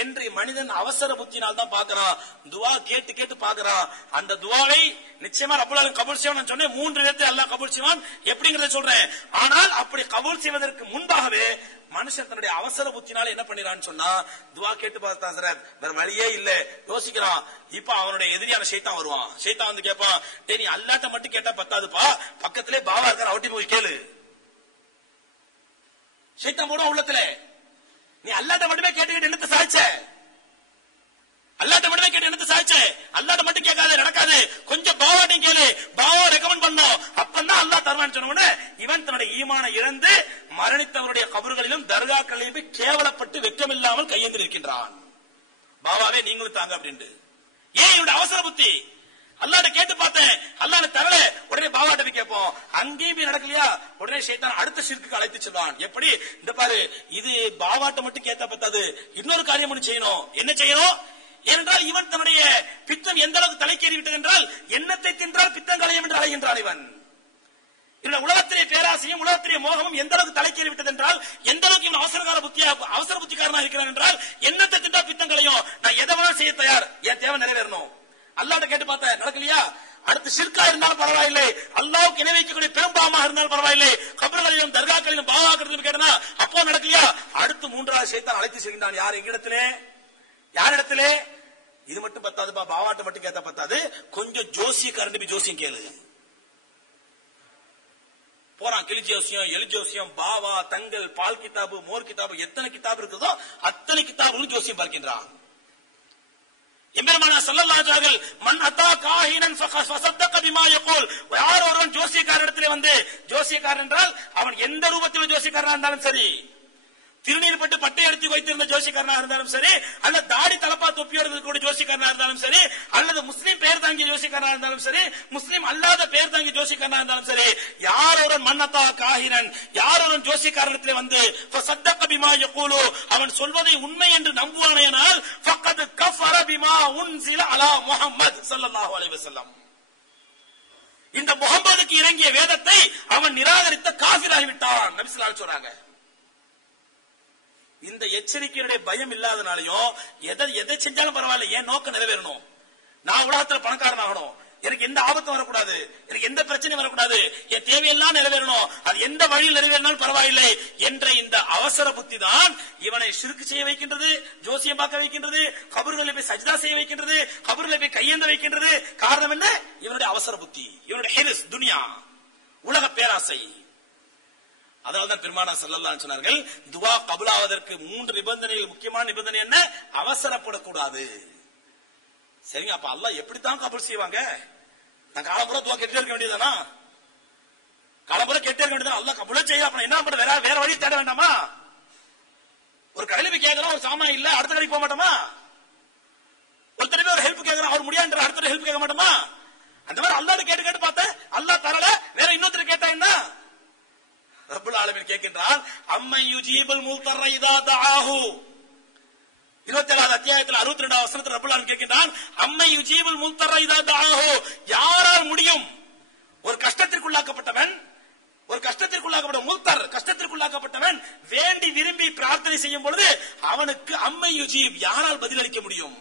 என்று மனிதன் அவசர புத்தினால் தான் பார்க்கிறான். துவா கேட்டு கேட்டு பார்க்கிறான். அந்த துவாவை நிச்சயமா ரப்பல் ஆலமீன் கபூல் செய்வான். நான் சொன்னேன் 3 விதத்தை அல்லாஹ் கபூல் செய்வான் எப்படிங்கறத சொல்றேன். ஆனால் அப்படி கபூல் செய்வதற்கு முன்பாகவே மனுஷன் தன்னுடைய அவசர புத்தினால என்ன பண்ணிரான்னு சொன்னா, துவா கேட்டு பார்த்தா சார் வேற வழியே இல்ல யோசிக்கிறான். இப்ப அவனுடைய எதிரியான ஷைத்தான் வருவான். ஷைத்தான் வந்து கேட்பான், டேய் நீ அல்லாஹ்ட்ட மட்டும் கேட்டா பத்தாதுப்பா, பக்கத்திலே பாவா இருக்கார் அவட்டி போய் கேளு. ஷைத்தான் போடுவான் உள்ளத்துல, நீ அல்லாஹ்ட்ட மட்டுமே கேட்டு என்னத்த சாதிச்ச, அல்லாஹ்ட்ட மட்டுமே கேட்டு என்னத்த சாதிச்ச, அல்லாஹ்ட்ட மட்டும் கேட்காத நடக்காது, கொஞ்சம் பாவாட்டையும் கேளு, பாவா ரெக்கமெண்ட் பண்ணோம் அப்பதான் அல்லாஹ் தருவான்னு சொன்ன உடனே இவன் தன்னுடைய ஈமானை இழந்து மரணித்தவருடைய கபறுகளிலும் தர்காக்களிலும் கேவலப்பட்டு வெட்கமில்லாமல் கையேந்தி இருக்கின்றான். பாவாவே நீங்களும் தாங்க அப்படின்ட்டு. ஏன் இவனுடைய அவசர புத்தி? அல்லாஹ்ட்ட கேட்டு பார்த்தேன், அல்லாஹ் தரல, உடனே பாவாட்ட போய் கேட்போம். அங்கேயும் நடக்கலையா, உடனே ஷைத்தான் அடுத்த ஷிர்க்குக்கு அழைத்து செல்வான். எப்படி? இந்த பாரு, இது பாவாட்ட மட்டும் கேட்டா பத்தாது, இன்னொரு காரியம் ஒன்று செய்யணும். என்ன செய்யணும்? ஏனென்றால் இவன் தன்னுடைய பித்தம் எந்த அளவுக்கு தலைக்கேறி விட்டது என்றால், எண்ணத்தை தின்றால் பித்தம் களையும் என்று அழைகின்றான் இவன். இவன் உலகத்திலே பேராசையும் உலகத்திலே மோகமும் எந்த அளவுக்கு தலைக்கேறி விட்டது என்றால், எந்த அளவுக்கு இவன் அவசர புத்திக்காரனா இருக்கிறான் என்றால், எண்ணத்தை தின்றா பித்தம் களையும், நான் எதை வேணாலும் செய்ய தயார், என் தேவை நிறைவேறணும். அல்லாஹ்ட்ட கேட்டு பார்த்தேன் நடக்கலையா, அடுத்து ஷிர்கா இருந்தாலும் பரவாயில்லை, அல்லாஹ்வுக்கு இணை வைக்கக்கூடிய பெரும்பாவமாக இருந்தாலும் பரவாயில்லை, கபர்களிலும் தர்காக்களிலும் பாவாக்களிலும் கேட்டனா அப்போ நடக்கலையா, அடுத்து 3வது ஷைத்தான் அழைத்து செல்கின்றான். யார் எங்கிடத்திலே, யாரிடத்திலே? இது மட்டும் பத்தாதுப்பா, பாவாட்ட மட்டும் கேட்டா பத்தாது, கொஞ்சம் ஜோசியக்காரன் போய் ஜோசியம் கேளு. போறான், கிளி ஜோசியம், எலி ஜோசியம், பாவா, தங்கல், பால் கிதாபு, மோர் கிதாபு, எத்தனை கிதாபு இருக்குதோ அத்தனை கிதாபுகளும் ஜோசியம் பார்க்கின்றான். எம்பெருமானார் ஸல்லல்லாஹு அலைஹி வஸல்லம் மன் அத்தா காஹினன் ஃபஸதக பிமா யகூல், யார் ஒருவன் ஜோசியக்காரனிடத்திலே வந்து, ஜோசியக்காரன் என்றால் அவன் எந்த ரூபத்தில் ஜோசியக்காரனா இருந்தாலும் சரி, திருநீர் பட்டு பட்டை அடித்து வைத்திருந்த ஜோசியக்காரனா இருந்தாலும் சரி, அல்லது தாடி தலப்பா தொப்பியோடு இருக்கக்கூடிய ஜோசியக்காரனா இருந்தாலும் சரி, அல்லது முஸ்லீம் பெயர் தாங்கிய ஜோசியக்காரனா இருந்தாலும் சரி, முஸ்லீம் அல்லாத பெயர் தாங்கிய ஜோசியக்காரனா இருந்தாலும் சரி, யார் ஒரு மன்னத்தா காஹினன், யார் ஒரு ஜோசியக்காரனிடத்திலே வந்து ஃபஸதக பிமா யகூலு, அவன் சொல்வதை உண்மை என்று நம்புவானேனால் ஃபக்கத் கஃபர பிமா உன்ஸில அலா முஹம்மத் ஸல்லல்லாஹு அலைஹி வஸல்லம், இந்த முஹம்மதுக்கு இறங்கிய வேதத்தை அவன் நிராகரித்த காஃபிராகி விட்டான். நபி ஸல்லல்லாஹு அலைஹி சொல்றாங்க. இந்த எச்சரிக்கையுடைய பயம் இல்லாதனாலையும் எதை செஞ்சாலும் பரவாயில்ல, என் நோக்கம் நிறைவேறணும், நான் உலகத்துல பணக்காரன் ஆகணும், எனக்கு எந்த ஆபத்தும் வரக்கூடாது, எனக்கு எந்த பிரச்சனையும் வரக்கூடாது, என் தேவையெல்லாம் நிறைவேறணும், அது எந்த வழியில் நிறைவேறினாலும் பரவாயில்லை என்ற இந்த அவசர புத்தி தான் இவனை ஷிர்க் செய்ய வைக்கின்றது, ஜோசியம் பார்க்க வைக்கின்றது, கபர்களை போய் சஜ்தா செய்ய வைக்கின்றது, கபர்களை போய் கையேந்த வைக்கின்றது. காரணம் என்ன? இவனுடைய அவசர புத்தி, இவனுடைய ஹிரிஸ், துனியா, உலக பேராசை. அதனால்தான் பெருமானார் ஸல்லல்லாஹு அலைஹி சொன்னார்கள், துஆ கபூலாவதற்கு 3 நிபந்தனைகள். முக்கியமான நிபந்தனை என்ன? அவசரப்படக்கூடாது. சரிங்க, அப்ப அல்லாஹ் எப்படித்தான் கபூல் செய்வாங்க? நான் காலம்புற துஆ கேட்டே இருக்க வேண்டியதானா? காலம்புற கேட்டே இருக்க வேண்டியதானா? அல்லாஹ் கபூல் செய்ய அப்ப என்ன பண்ண, வேற வழி தேட வேண்டாமா? ஒரு கடையில போய் கேட்கறோம், ஒரு சாமான் இல்ல, அடுத்த கடைக்கு போக மாட்டோமா? ஒருத்தர் ஒரு ஹெல்ப் கேட்கறோம், அவர் முடியாதுன்ற அடுத்த ஹெல்ப் கேட்க மாட்டோமா? அந்த மாதிரி அல்லாஹ்ட்ட கேட்டு கேட்டு பார்த்தேன், அல்லாஹ் தரல, வேற இன்னொருத்தர் கேட்டா என்ன? ரப்பல் ஆலமீன் கேட்கின்றான், அம்மன் யுஜீபுல் முல்தர்ர இதா தஆஹு. 27வது அத்தியாயத்தில் 62வது வசனத்தில் ரப்பல் ஆலமீன் கேட்கின்றான், அம்மன் யுஜீபுல் முல்தர்ர இதா தஆஹு, யாரால் முடியும் ஒரு கஷ்டத்திற்குள்ளாக்கப்பட்டவன், ஒரு கஷ்டத்திற்குள்ளாக்கப்பட்ட முல்தர், கஷ்டத்திற்குள்ளாக்கப்பட்டவன் வேண்டி விரும்பி பிரார்த்தனை செய்யும் பொழுது அவனுக்கு அம்மன் யுஜீப், யாரால் பதிலளிக்க முடியும்?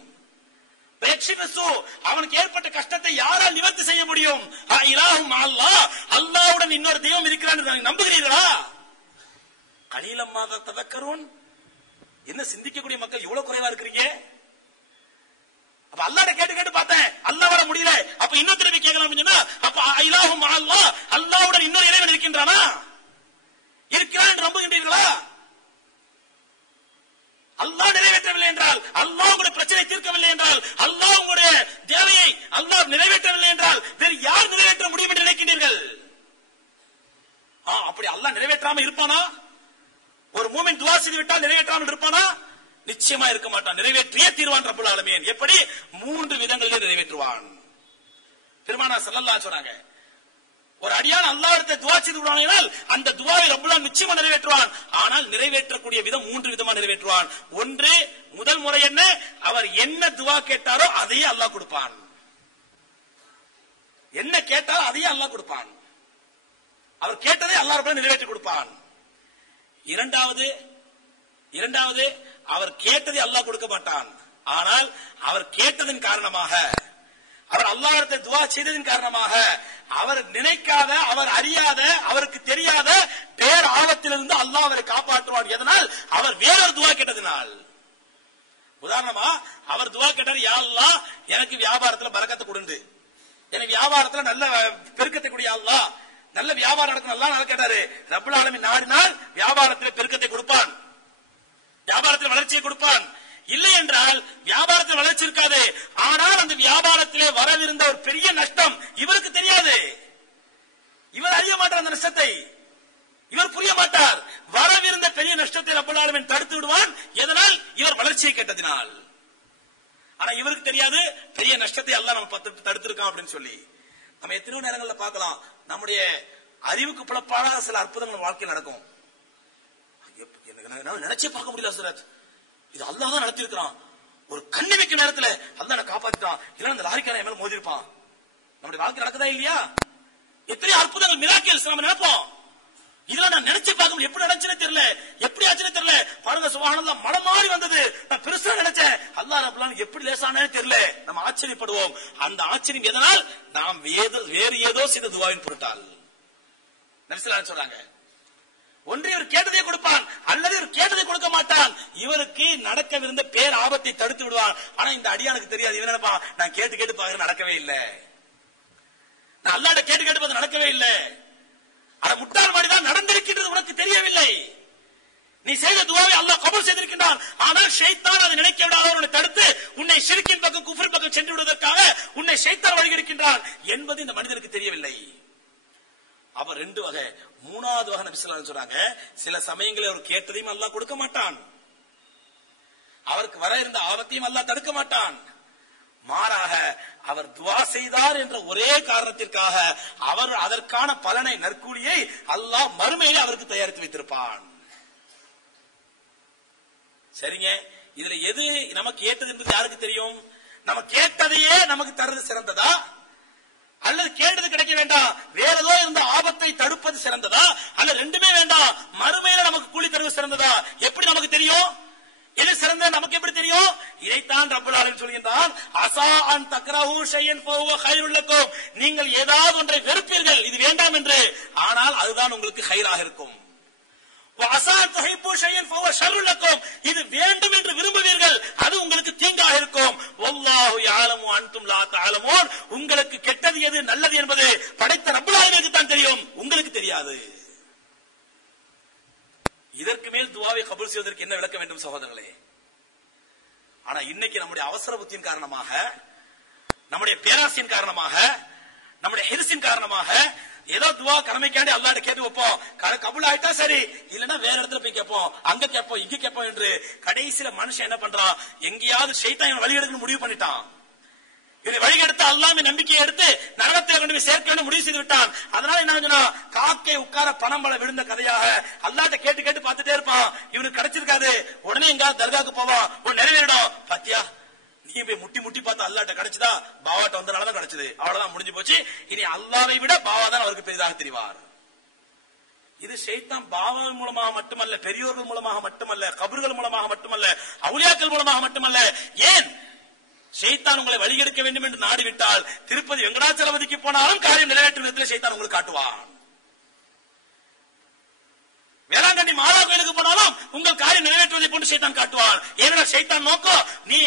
அவனுக்கு ஏற்பட்ட கஷ்டத்தை யாரால் நிவர்த்தி செய்ய முடியும்? அல்லாஹ்வுடன் இன்னொரு தெய்வம் இருக்கிறான் நம்புகிறீர்களா? கலீலம்மாக ததக்கரும். என்ன சிந்திக்கக்கூடிய மக்கள் இவ்வளவு குறைவா இருக்கிறீங்க? அப்ப அல்லாஹ்ட்ட கேட்டு கேட்டு பார்த்தேன், அல்லாஹ் வர முடியல, அப்ப இன்னொரு திருப்பி கேட்கலாம் சொன்னா, அப்ப இலாஹும் அல்லாஹ், அல்லாஹ்வுடன் இன்னொரு இறைவன் இருக்கின்றானா? இருக்கிறான் என்று நம்புகின்றீர்களா? அல்லாஹ் நிறைவேற்றவில்லை என்றால், அல்லாஹ் உங்களுடைய பிரச்சனை தீர்க்கவில்லை என்றால், அல்லாஹ் உங்களுடைய தேவையை அல்லாஹ் நிறைவேற்றவில்லை என்றால் வேறு யார் நிறைவேற்ற முடியும் என்று நினைக்கின்றீர்கள்? அப்படி அல்லாஹ் அல்லாஹ் நிறைவேற்றாம இருப்பானா? ஒரு மூமின் துஆ செய்து விட்டால் நிறைவேற்றாமல் இருப்பானா? நிச்சயமா இருக்க மாட்டான். நிறைவேற்றியே தீர்வான் ரப்பல் ஆலமீன். எப்படி? 3 விதங்களில் நிறைவேற்றுவான். பெருமானார் ஸல்லல்லாஹு அலைஹி சொன்னாங்க, ஒரு அடியான் அல்லாஹ்விடத்தில் துஆ செய்து விடுவானால் அந்த துஆவை ரப்பல் ஆலமீன் நிச்சயமா நிறைவேற்றுவான். ஆனால் நிறைவேற்றக்கூடிய விதம் 3 விதமா நிறைவேற்றுவான். ஒன்று, முதல் முறை என்ன? அவர் என்ன துஆ கேட்டாரோ அதையே அல்லாஹ் கொடுப்பான். என்ன கேட்டாரோ அதையே அல்லாஹ் கொடுப்பான். அவர் கேட்டதை அல்லாஹ் ரப்பல் ஆலமீன் நிறைவேற்றி கொடுப்பான். இரண்டாவது அவர் கேட்டதை அல்லாஹ் கொடுக்க மாட்டான். ஆனால் அவர் கேட்டதன் காரணமாக, அவர் அல்லாஹ்விடத்தில் துஆ செய்ததன் காரணமாக அவர் நினைக்காத, அவர் அறியாத, அவருக்கு தெரியாத பேர் ஆபத்திலிருந்து அல்லாஹ் அவரை காப்பாற்றுவான். எதனால்? அவர் வேறொரு துஆ கேட்டதனால். உதாரணமா அவர் துஆ கேட்டார், யா அல்லாஹ் எனக்கு வியாபாரத்துல பரக்கத்தை கொடுண்டு, எனக்கு வியாபாரத்துல நல்ல பெருக்கத்தை கொடு யா அல்லாஹ், நல்ல வியாபாரம் நடக்கும் அல்லாஹ் நல்லா கேட்டாரு. ரப்பல் ஆலமீன் நாடினால் வியாபாரத்தில் பெருக்கத்தை கொடுப்பான், வியாபாரத்தில் வளர்ச்சியை கொடுப்பான். இல்லை என்றால் வியாபாரத்தில் வளர்ச்சி இருக்காது. ஆனால் அந்த வியாபாரத்திலே வரவிருந்த ஒரு பெரிய நஷ்டம் இவருக்கு தெரியாது. இவர் அறிய மாட்டார் அந்த நஷ்டத்தை, இவர் புரிய மாட்டார். வரவிருந்த பெரிய நஷ்டத்தை ரப்பல் ஆலமீன் தடுத்து விடுவான். எதனால்? இவர் வளர்ச்சியை கேட்டதினால். ஆனா இவருக்கு தெரியாது பெரிய நஷ்டத்தை அல்லாஹ் நம்ம தடுத்திருக்கான் அப்படின்னு சொல்லி. நம்ம எத்தனையோ நேரங்களில் பார்க்கலாம், நம்முடைய அறிவுக்கு புலப்படாத சில அற்புதங்கள் வாழ்க்கையில் நடக்கும். நினைச்சே பார்க்க முடியல ஹஸ்ரத், இது அல்லாஹ் தான் நடத்தி இருக்கிறான். ஒரு கண்ணி வைக்க நேரத்துல அல்லாஹ் காப்பாத்திட்டான், இல்ல அந்த லாரிக்காரன் மேல மோதி இருப்பான். நம்முடைய வாழ்க்கை நடக்குதா இல்லையா? எத்தனை அற்புதங்கள் மிராக்கிள்ஸ் நம்ம நினைப்போம். இதெல்லாம் நான் நினைச்சு பார்க்க முடியும். எப்படி நடந்துச்சுன்னு தெரியல, எப்படி ஆச்சுன்னு தெரியல. பாருங்க சுப்ஹானல்லாஹ், மலை மாறி வந்தது. நான் பெருசா நினைச்சேன், அல்லாஹ் ரப்பல் ஆலமீன் எப்படி லேசானே தெரியல. நம்ம ஆச்சரியப்படுவோம். அந்த ஆச்சரியம் எதனால்? நாம் வேறு ஏதோ செய்த துஆவின் பொருட்டால். நபி ஸல்லல்லாஹு அலைஹி சொல்றாங்க, ஒன்று இவர் கேட்டதை கொடுப்பான், அல்லது இவர் கேட்டதை கொடுக்க மாட்டான். இவருக்கு நடக்கவிருந்த பேர் ஆபத்தை தடுத்து விடுவான். ஆனா இந்த அடியானுக்கு தெரியாது. இவன் நினைப்பான், நான் கேட்டு பாக்குறேன் நடக்கவே இல்லை, நான் அல்லாஹ்ட்ட கேட்டு பார்த்து நடக்கவே இல்லை. ஆனா முட்டாள் மாதிரிதான் நடந்திருக்கின்றது, உனக்கு தெரியவில்லை. நீ செய்த துஆவை அல்லாஹ் கபூல் செய்திருக்கின்றான். ஆனால் ஷைத்தான் அதை நினைக்க விடாத உன்னை தடுத்து உன்னை ஷிர்கின் பக்கம், குஃப்ரின் பக்கம் சென்று விடுவதற்காக உன்னை ஷைத்தான் வழிகெடுக்கின்றான் என்பது இந்த மனிதருக்கு தெரியவில்லை. அப்ப 2 வகை. 3வது வகை நபி ஸல்லல்லாஹு அலைஹி சொல்றாங்க, சில சமயங்களில் அவர் கேட்டதையும் அல்லாஹ் கொடுக்க மாட்டான், அவருக்கு வர இருந்த ஆபத்தையும் அல்லாஹ் தடுக்க மாட்டான். மாறாக அவர் துஆ செய்தார் என்ற ஒரே காரணத்திற்காக அவர் அதற்கான பலனை, நற்கூலியை அல்லாஹ் மறுமையிலே அவருக்கு தயாரித்து வைத்திருப்பான். சரிங்க, இதுல எது நமக்கு ஏற்றது என்பது யாருக்கு தெரியும்? நம்ம கேட்டதையே நமக்கு தர்றது சிறந்ததா, அல்லது கேட்டது கிடைக்க வேண்டாம் வேற ஏதோ இருந்த ஆபத்தை தடுப்பது சிறந்ததா, அல்ல ரெண்டுமே வேண்டாம் மறுமையில நமக்கு கூலி தருவது சிறந்ததா? எப்படி நமக்கு தெரியும்? எது சிறந்த நமக்கு எப்படி தெரியும்? இதைத்தான் ரப்பல் ஆலமீன் சொல்கின்றான், அஸா அன் தக்ரஹு ஷையன் ஃபஹுவ கைருல் லக்கும். நீங்கள் ஏதாவது ஒன்றை வெறுப்பீர்கள், இது வேண்டாம் என்று, ஆனால் அதுதான் உங்களுக்கு கைராக இருக்கும். வஅஸா துஹிப்பு ஷையன் ஃபஹுவ ஷர்ருல் லக்கும். இது வேண்டும் என்று விரும்புவீர்கள், அது உங்களுக்கு தீங்காக இருக்கும். வல்லாஹு யஅலமு அன்தும் லா தஅலமூன். உங்களுக்கு கெட்டது எது நல்லது என்பது படைத்த ரப்பல் ஆலமீனுக்கு தான் தெரியும், உங்களுக்கு தெரியாது. இதற்கு மேல் துஆவை கபூல் செய்வதற்கு என்ன விளக்க வேண்டும் சகோதரர்களே? ஆனா இன்னைக்கு நம்முடைய அவசர புத்தியின் காரணமாக, நம்முடைய பேராசையின் காரணமாக, நம்முடைய ஹிர்ஸின் காரணமாக ஏதோ துஆ கடமைக்காண்டி அல்லாஹ்ட்ட கேட்டு வைப்போம், கபூல் ஆயிட்டா சரி, இல்லன்னா வேற இடத்துல போய் கேட்போம், அங்க கேட்போம், இங்க கேட்போம் என்று கடைசியில மனுஷன் என்ன பண்றான்? எங்கேயாவது ஷைத்தான் இவன் வழி எடுக்கணும் முடிவு பண்ணிட்டான். இவனை வழி எடுத்து அல்லாஹ்வின் நம்பிக்கையை எடுத்து நரகத்தை கொண்டு போய் சேர்க்க வேண்டும் முடிவு செய்து விட்டான். அதனால என்ன சொன்னா, காக்கை உட்கார பணம் பல விழுந்த கதையாக அல்லாஹ்ட்ட கேட்டு கேட்டு பார்த்துட்டே இருப்பான். இவனுக்கு கிடைச்சிருக்காது, உடனே எங்காவது தர்காக்கு போவான், உன் நிறைவேறிடும். பாத்தியா, நீ போய் முட்டி முட்டி பார்த்து அல்லாஹ்ட்ட கிடைச்சதா? பாவாட்ட வந்தனாலதான் கிடைச்சது, அவ்வளவுதான் முடிஞ்சு போச்சு. இனி அல்லாஹ்வை விட பாவா தான் அவருக்கு பெரிதாக தெரிவார். இது ஷைத்தான் பாவங்கள் மூலமாக மட்டுமல்ல, பெரியோர்கள் மூலமாக மட்டுமல்ல, கபர்கள் மூலமாக மட்டுமல்ல, அவுலியாக்கள் மூலமாக மட்டுமல்ல. ஏன் ஷைத்தான் உங்களை வழிகெடுக்க வேண்டும் என்று நாடிவிட்டால் திருப்பதி வெங்கடாச்சலபதிக்கு போனாலும் காரியம் நிறைவேற்றும் விதத்தில் ஷைத்தான் உங்களுக்கு காட்டுவான். வேளாங்கண்ணி மாதா கோயிலுக்கு போனாலும் உங்கள் காரியம் நிறைவேற்றுவதை கொண்டு ஷைத்தான் காட்டுவான். ஏன்னா ஷைத்தான் நோக்கம், நீ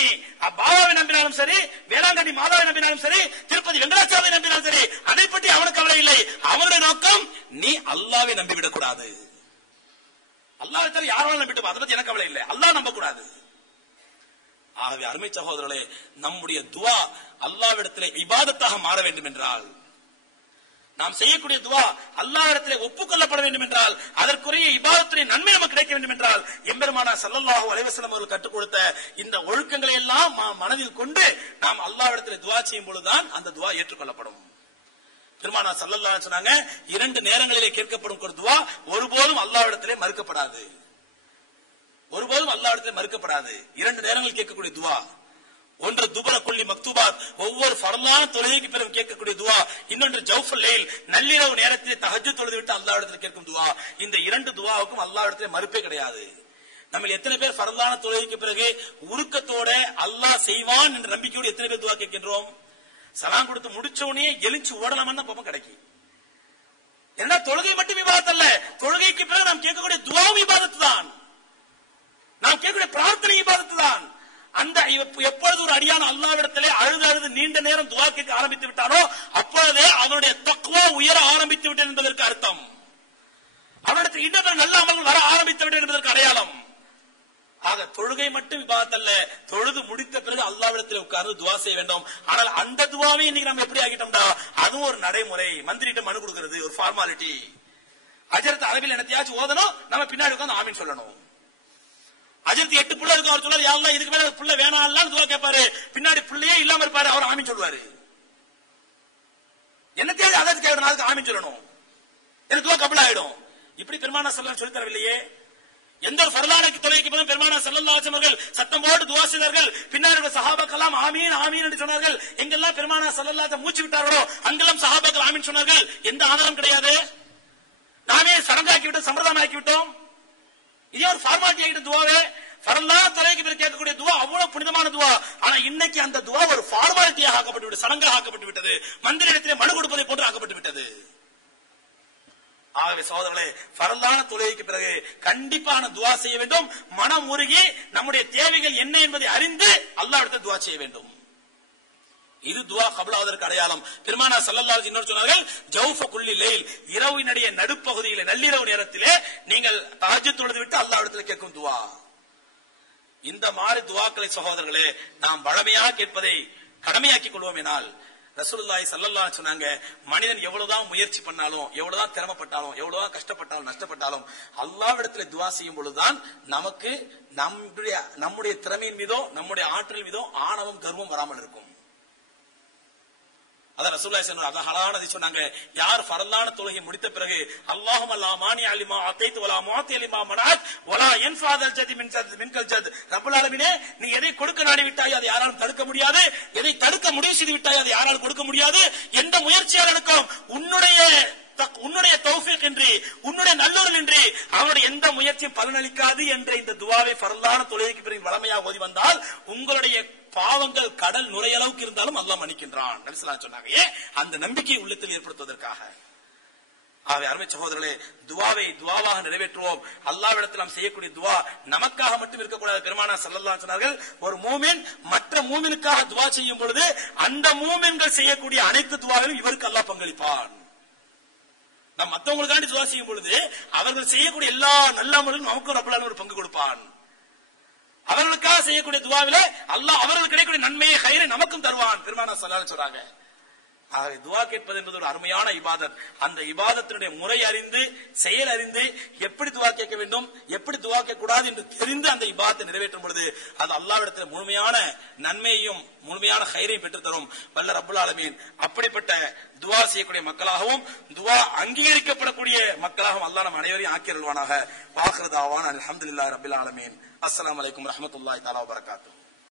பாபாவை நம்பினாலும் சரி, வேளாங்கண்ணி மாதாவை நம்பினாலும் சரி, திருப்பதி வெங்கடாச்சலபதி நம்பினாலும் சரி, அதை பற்றி அவனுக்கு கவலை இல்லை. அவனுடைய நோக்கம் நீ அல்லாஹ்வை நம்பிவிடக் கூடாது. அல்லாஹ்வை தவிர யாராலும் நம்பிட்டு அதை பத்தி எனக்கு கவலை இல்லை, அல்லாஹ் நம்ப கூடாது. ஆகவே அருமை சகோதரர்களே, நம்முடைய துஆ அல்லாஹ்விடத்திலே இபாதத்தாக மாற வேண்டும் என்றால் நாம் செய்யக்கூடிய துவா அல்லாஹ்விடத்திலே ஒப்புக்கொள்ளப்பட வேண்டும் என்றால், அதற்குரிய இபாதத்துடைய நன்மை நமக்கு கிடைக்க வேண்டும் என்றால், எம்பெருமானார் ஸல்லல்லாஹு அலைஹி வஸல்லம் அவர்கள் கற்றுக் கொடுத்த இந்த ஒழுக்கங்களை எல்லாம் மனதில் கொண்டு நாம் அல்லாஹ்விடத்திலே துவா செய்யும் பொழுதுதான் அந்த துவா ஏற்றுக்கொள்ளப்படும். பெருமானார் ஸல்லல்லாஹு அலைஹி சொன்னாங்க, 2 நேரங்களிலே கேட்கப்படும் ஒரு துவா ஒருபோதும் அல்லாஹ்விடத்திலே மறுக்கப்படாது. ஒருபோதும் அல்லாஹ்விடத்திலே மறுக்கப்படாது. 2 நேரங்களில் கேட்கக்கூடிய துவா, ஒன்று துபர குல்லி மக்தூபாத், ஒவ்வொரு ஃபர்லான தொழுகைக்கு பிறகு கேட்கக்கூடிய துவா. இன்னொன்று ஜௌஃபுல் லைல், நள்ளிரவு நேரத்தில் தஹஜ்ஜுத் தொழுது விட்டு அல்லாஹ்விடத்தில் கேட்கும் துவா. இந்த 2 துவாவுக்கும் அல்லாஹ்விடத்தில் மறுப்பே கிடையாது. நம்ம எத்தனை பேர் ஃபர்லான தொழுகைக்கு பிறகு உருக்கத்தோட அல்லாஹ் செய்வான் என்ற நம்பிக்கையோடு எத்தனை பேர் துவா கேட்கின்றோம்? சலாம் கொடுத்து முடிச்சோடனே எழுச்சி ஓடலாம்னு பாப்பம் கிடைக்கும். ஏன்னா தொழுகை மட்டும் இபாதத் அல்ல, தொழுகைக்கு பிறகு நாம் கேட்கக்கூடிய துவாவும் இபாதத்து தான், நாம் கேட்கக்கூடிய பிரார்த்தனை இபாதத்து தான். அந்த எப்பொழுது ஒரு அடியான அல்லாஹ்விடத்திலே அழுது நீண்ட நேரம் துவா கேட்க ஆரம்பித்து விட்டானோ அப்பொழுதே அவனுடைய தக்வா உயர ஆரம்பித்து விட்டது என்பதற்கு அர்த்தம். அவனிடத்தில் இன்னும் நல்ல அமல்கள் வர ஆரம்பித்து விட்டது என்பதற்கு அடையாளம். ஆக தொழுகை மட்டும் இபாதத் அல்ல, தொழுது முடித்த பிறகு அல்லாஹ்விடத்தில் உட்கார்ந்து துவா செய்ய வேண்டும். ஆனால் அந்த துவாவே இன்னைக்கு நம்ம எப்படி ஆகிட்டோம்டா, அதுவும் ஒரு நடைமுறை, மந்திரிட்ட மனு கொடுக்கிறது ஒரு ஃபார்மாலிட்டி. அஜரத் அரபில் என்னத்தையாச்சும் ஓதணும், நம்ம பின்னாடி உட்கார்ந்து ஆமீன் சொல்லணும். அஜரத் 8 புள்ள இருக்கு, அவர் சொல்றாரு யா அல்லாஹ் இதுக்கு மேல புள்ள வேணாம்னு துவா கேட்பாரு, பின்னாடி புள்ளையே இல்லாம இருப்பாரு, அவர் ஆமீன் சொல்லுவாரு. என்னத்தையாவது அஜரத் கேட்கணும், அதுக்கு ஆமீன் சொல்லணும், எனக்கு துவா கபூல் ஆயிடும். இப்படி பெருமானார் ஸல்லல்லாஹு அலைஹி சொல்லி தரவில்லையே. எந்த ஒரு ஃபர்லான தொழுகைக்கு பிறகு பெருமானார் ஸல்லல்லாஹு அலைஹி வஸல்லம் சத்தம் போட்டு துவா செய்தார்கள். பின்னாடி உள்ள சஹாபாக்கள் ஆமீன் ஆமீன் என்று சொன்னார்கள். எங்கெல்லாம் பெருமானார் ஸல்லல்லாஹு அலைஹி மூச்சு விட்டார்களோ அங்கெல்லாம் சஹாபாக்கள் ஆமீன் சொன்னார்கள். எந்த ஆதாரம் கிடையாது. நாமே சடங்காக்கி விட்டோம், சம்பிரதாயம் ஆக்கி விட்டோம். இதே ஒரு ஃபார்மாலிட்டி ஆகிட்ட துவாவே. ஃபர்லான தொழுகைக்கு பிறகு கேட்கக்கூடிய துவா அவ்வளவு புனிதமான துவா. ஆனா இன்னைக்கு அந்த துவா ஒரு ஃபார்மாலிட்டியாக ஆக்கப்பட்டு விட்டது, சடங்காக ஆக்கப்பட்டு விட்டது, மந்திரிடத்திலே மனு கொடுப்பதை போன்று ஆக்கப்பட்டு விட்டது. ஆகவே சகோதரர்களே, ஃபர்லான தொழுகைக்கு பிறகு கண்டிப்பான துவா செய்ய வேண்டும். மனம் உருகி நம்முடைய தேவைகள் என்ன என்பதை அறிந்து அல்லாஹ்விடத்தில் துவா செய்ய வேண்டும். இது துவா கபூல் ஆவதற்கு அடையாளம். பெருமானார் ஸல்லல்லாஹு அலைஹி வஸல்லம் சொன்னார்கள், ஜௌஃப குல்லி லைல், இரவினுடைய நடுப்பகுதியிலே நள்ளிரவு நேரத்திலே நீங்கள் தஹஜ்ஜுத் தொழுது விட்டு அல்லாஹ்விடத்தில் கேட்கும் துவா. இந்த மாதிரி துவாக்களை சகோதரர்களே நாம் வழமையாக கேட்பதை கடமையாக்கிக் கொள்வோமேனால், ரசூலுல்லாஹி ஸல்லல்லாஹு அலைஹி சொன்னாங்க, மனிதன் எவ்வளவுதான் முயற்சி பண்ணாலும், எவ்வளவுதான் திறமைப்பட்டாலும், எவ்வளவுதான் கஷ்டப்பட்டாலும், நஷ்டப்பட்டாலும் அல்லாஹ்விடத்தில் துவா செய்யும் பொழுதுதான் நமக்கு நம்முடைய திறமையின் மீதோ நம்முடைய ஆற்றல் மீதோ ஆணவம் கர்வம் வராமல் இருக்கும். அதான் ரசூலுல்லாஹி ஸல்லல்லாஹு அலைஹி வஸல்லம் ஹலானதி சொன்னாங்க, யார் ஃபர்லான தொழுகை முடித்த பிறகு அல்லாஹும்ம லா மானி அலிமா அதைத் வலா முஅத்தி லிமா மனஅத் வலா யன்ஃபாதல் ஜதி மின்கல் ஜத், ரப்பல் ஆலமீனே நீ எதை கொடுக்க நாடி விட்டாய் அதை யாராலும் தடுக்க முடியாது, எதை தடுக்க முடிவு செய்து விட்டாய் அதை யாராலும் கொடுக்க முடியாது, எந்த முயற்சியாளனுக்கும் உன்னுடைய தௌஃபீக் இன்றி உன்னுடைய நல்லொருள் இன்றி அவருடைய எந்த முயற்சியும் பலனளிக்காது என்ற இந்த துவாவை ஃபர்லான தொழுகைக்கு பிறகு வளமையாக ஓதி வந்தால் உங்களுடைய பாவங்கள் கடல் நுரையளவுக்கு இருந்தாலும் அல்லாஹ் மன்னிக்கின்றான் நபி ஸல்லல்லாஹு அலைஹி வஸல்லம் சொன்னாங்க. அந்த நம்பிக்கையை உள்ளத்தில் ஏற்படுத்துவதற்காக. ஆகவே அருமை சகோதரர்களே, துவாவை துவாவாக நிறைவேற்றுவோம். அல்லாஹ்விடத்தில் நாம் செய்யக்கூடிய துவா நமக்காக மட்டும் இருக்கக்கூடாது. பெருமானார் ஸல்லல்லாஹு அலைஹி சொன்னார்கள், ஒரு மூமின் மற்ற மூமினுக்காக துவா செய்யும் பொழுது அந்த மூமின்கள் செய்யக்கூடிய அனைத்து துவாவிலும் இவருக்கு அல்லாஹ் பங்களிப்பான். நாம் மற்றவங்களுக்காண்டி துவா செய்யும் பொழுது அவர்கள் செய்யக்கூடிய எல்லா நல்ல அமலும் நமக்கு ரப்பல் ஆலமீன் ஒரு பங்கு கொடுப்பான். அவர்களுக்காக செய்யக்கூடிய துவாவில அல்லாஹ் அவர்களுக்கு கிடைக்கக்கூடிய நன்மையை ஹைரை நமக்கும் தருவான். பெருமானார் ஸல்லல்லாஹு அலைஹி சொல்றாங்க. ஆகவே துவா கேட்பது என்பது ஒரு அருமையான இபாதத். அந்த இபாதத்தினுடைய முறை அறிந்து செயல் அறிந்து எப்படி துவா கேட்க வேண்டும், எப்படி துவா கேட்க கூடாது என்று தெரிந்து அந்த இபாதத்தை நிறைவேற்றும் பொழுது அது அல்லாஹ்விடத்தில் முழுமையான நன்மையையும் முழுமையான ஹைரையும் பெற்றுத்தரும் வல்ல ரப்பல் ஆலமீன். அப்படிப்பட்ட துவா செய்யக்கூடிய மக்களாகவும் துவா அங்கீகரிக்கப்படக்கூடிய மக்களாகவும் அல்லாஹ் நம் அனைவரையும் ஆக்கி அருள்வானாக. வாஹிரு தாவானா அல்ஹம்துலில்லாஹி ரப்பில் ஆலமீன். அஸ்ஸலாமு அலைக்கும் வரஹ்மத்துல்லாஹி தஆலா வபரகாத்துஹு.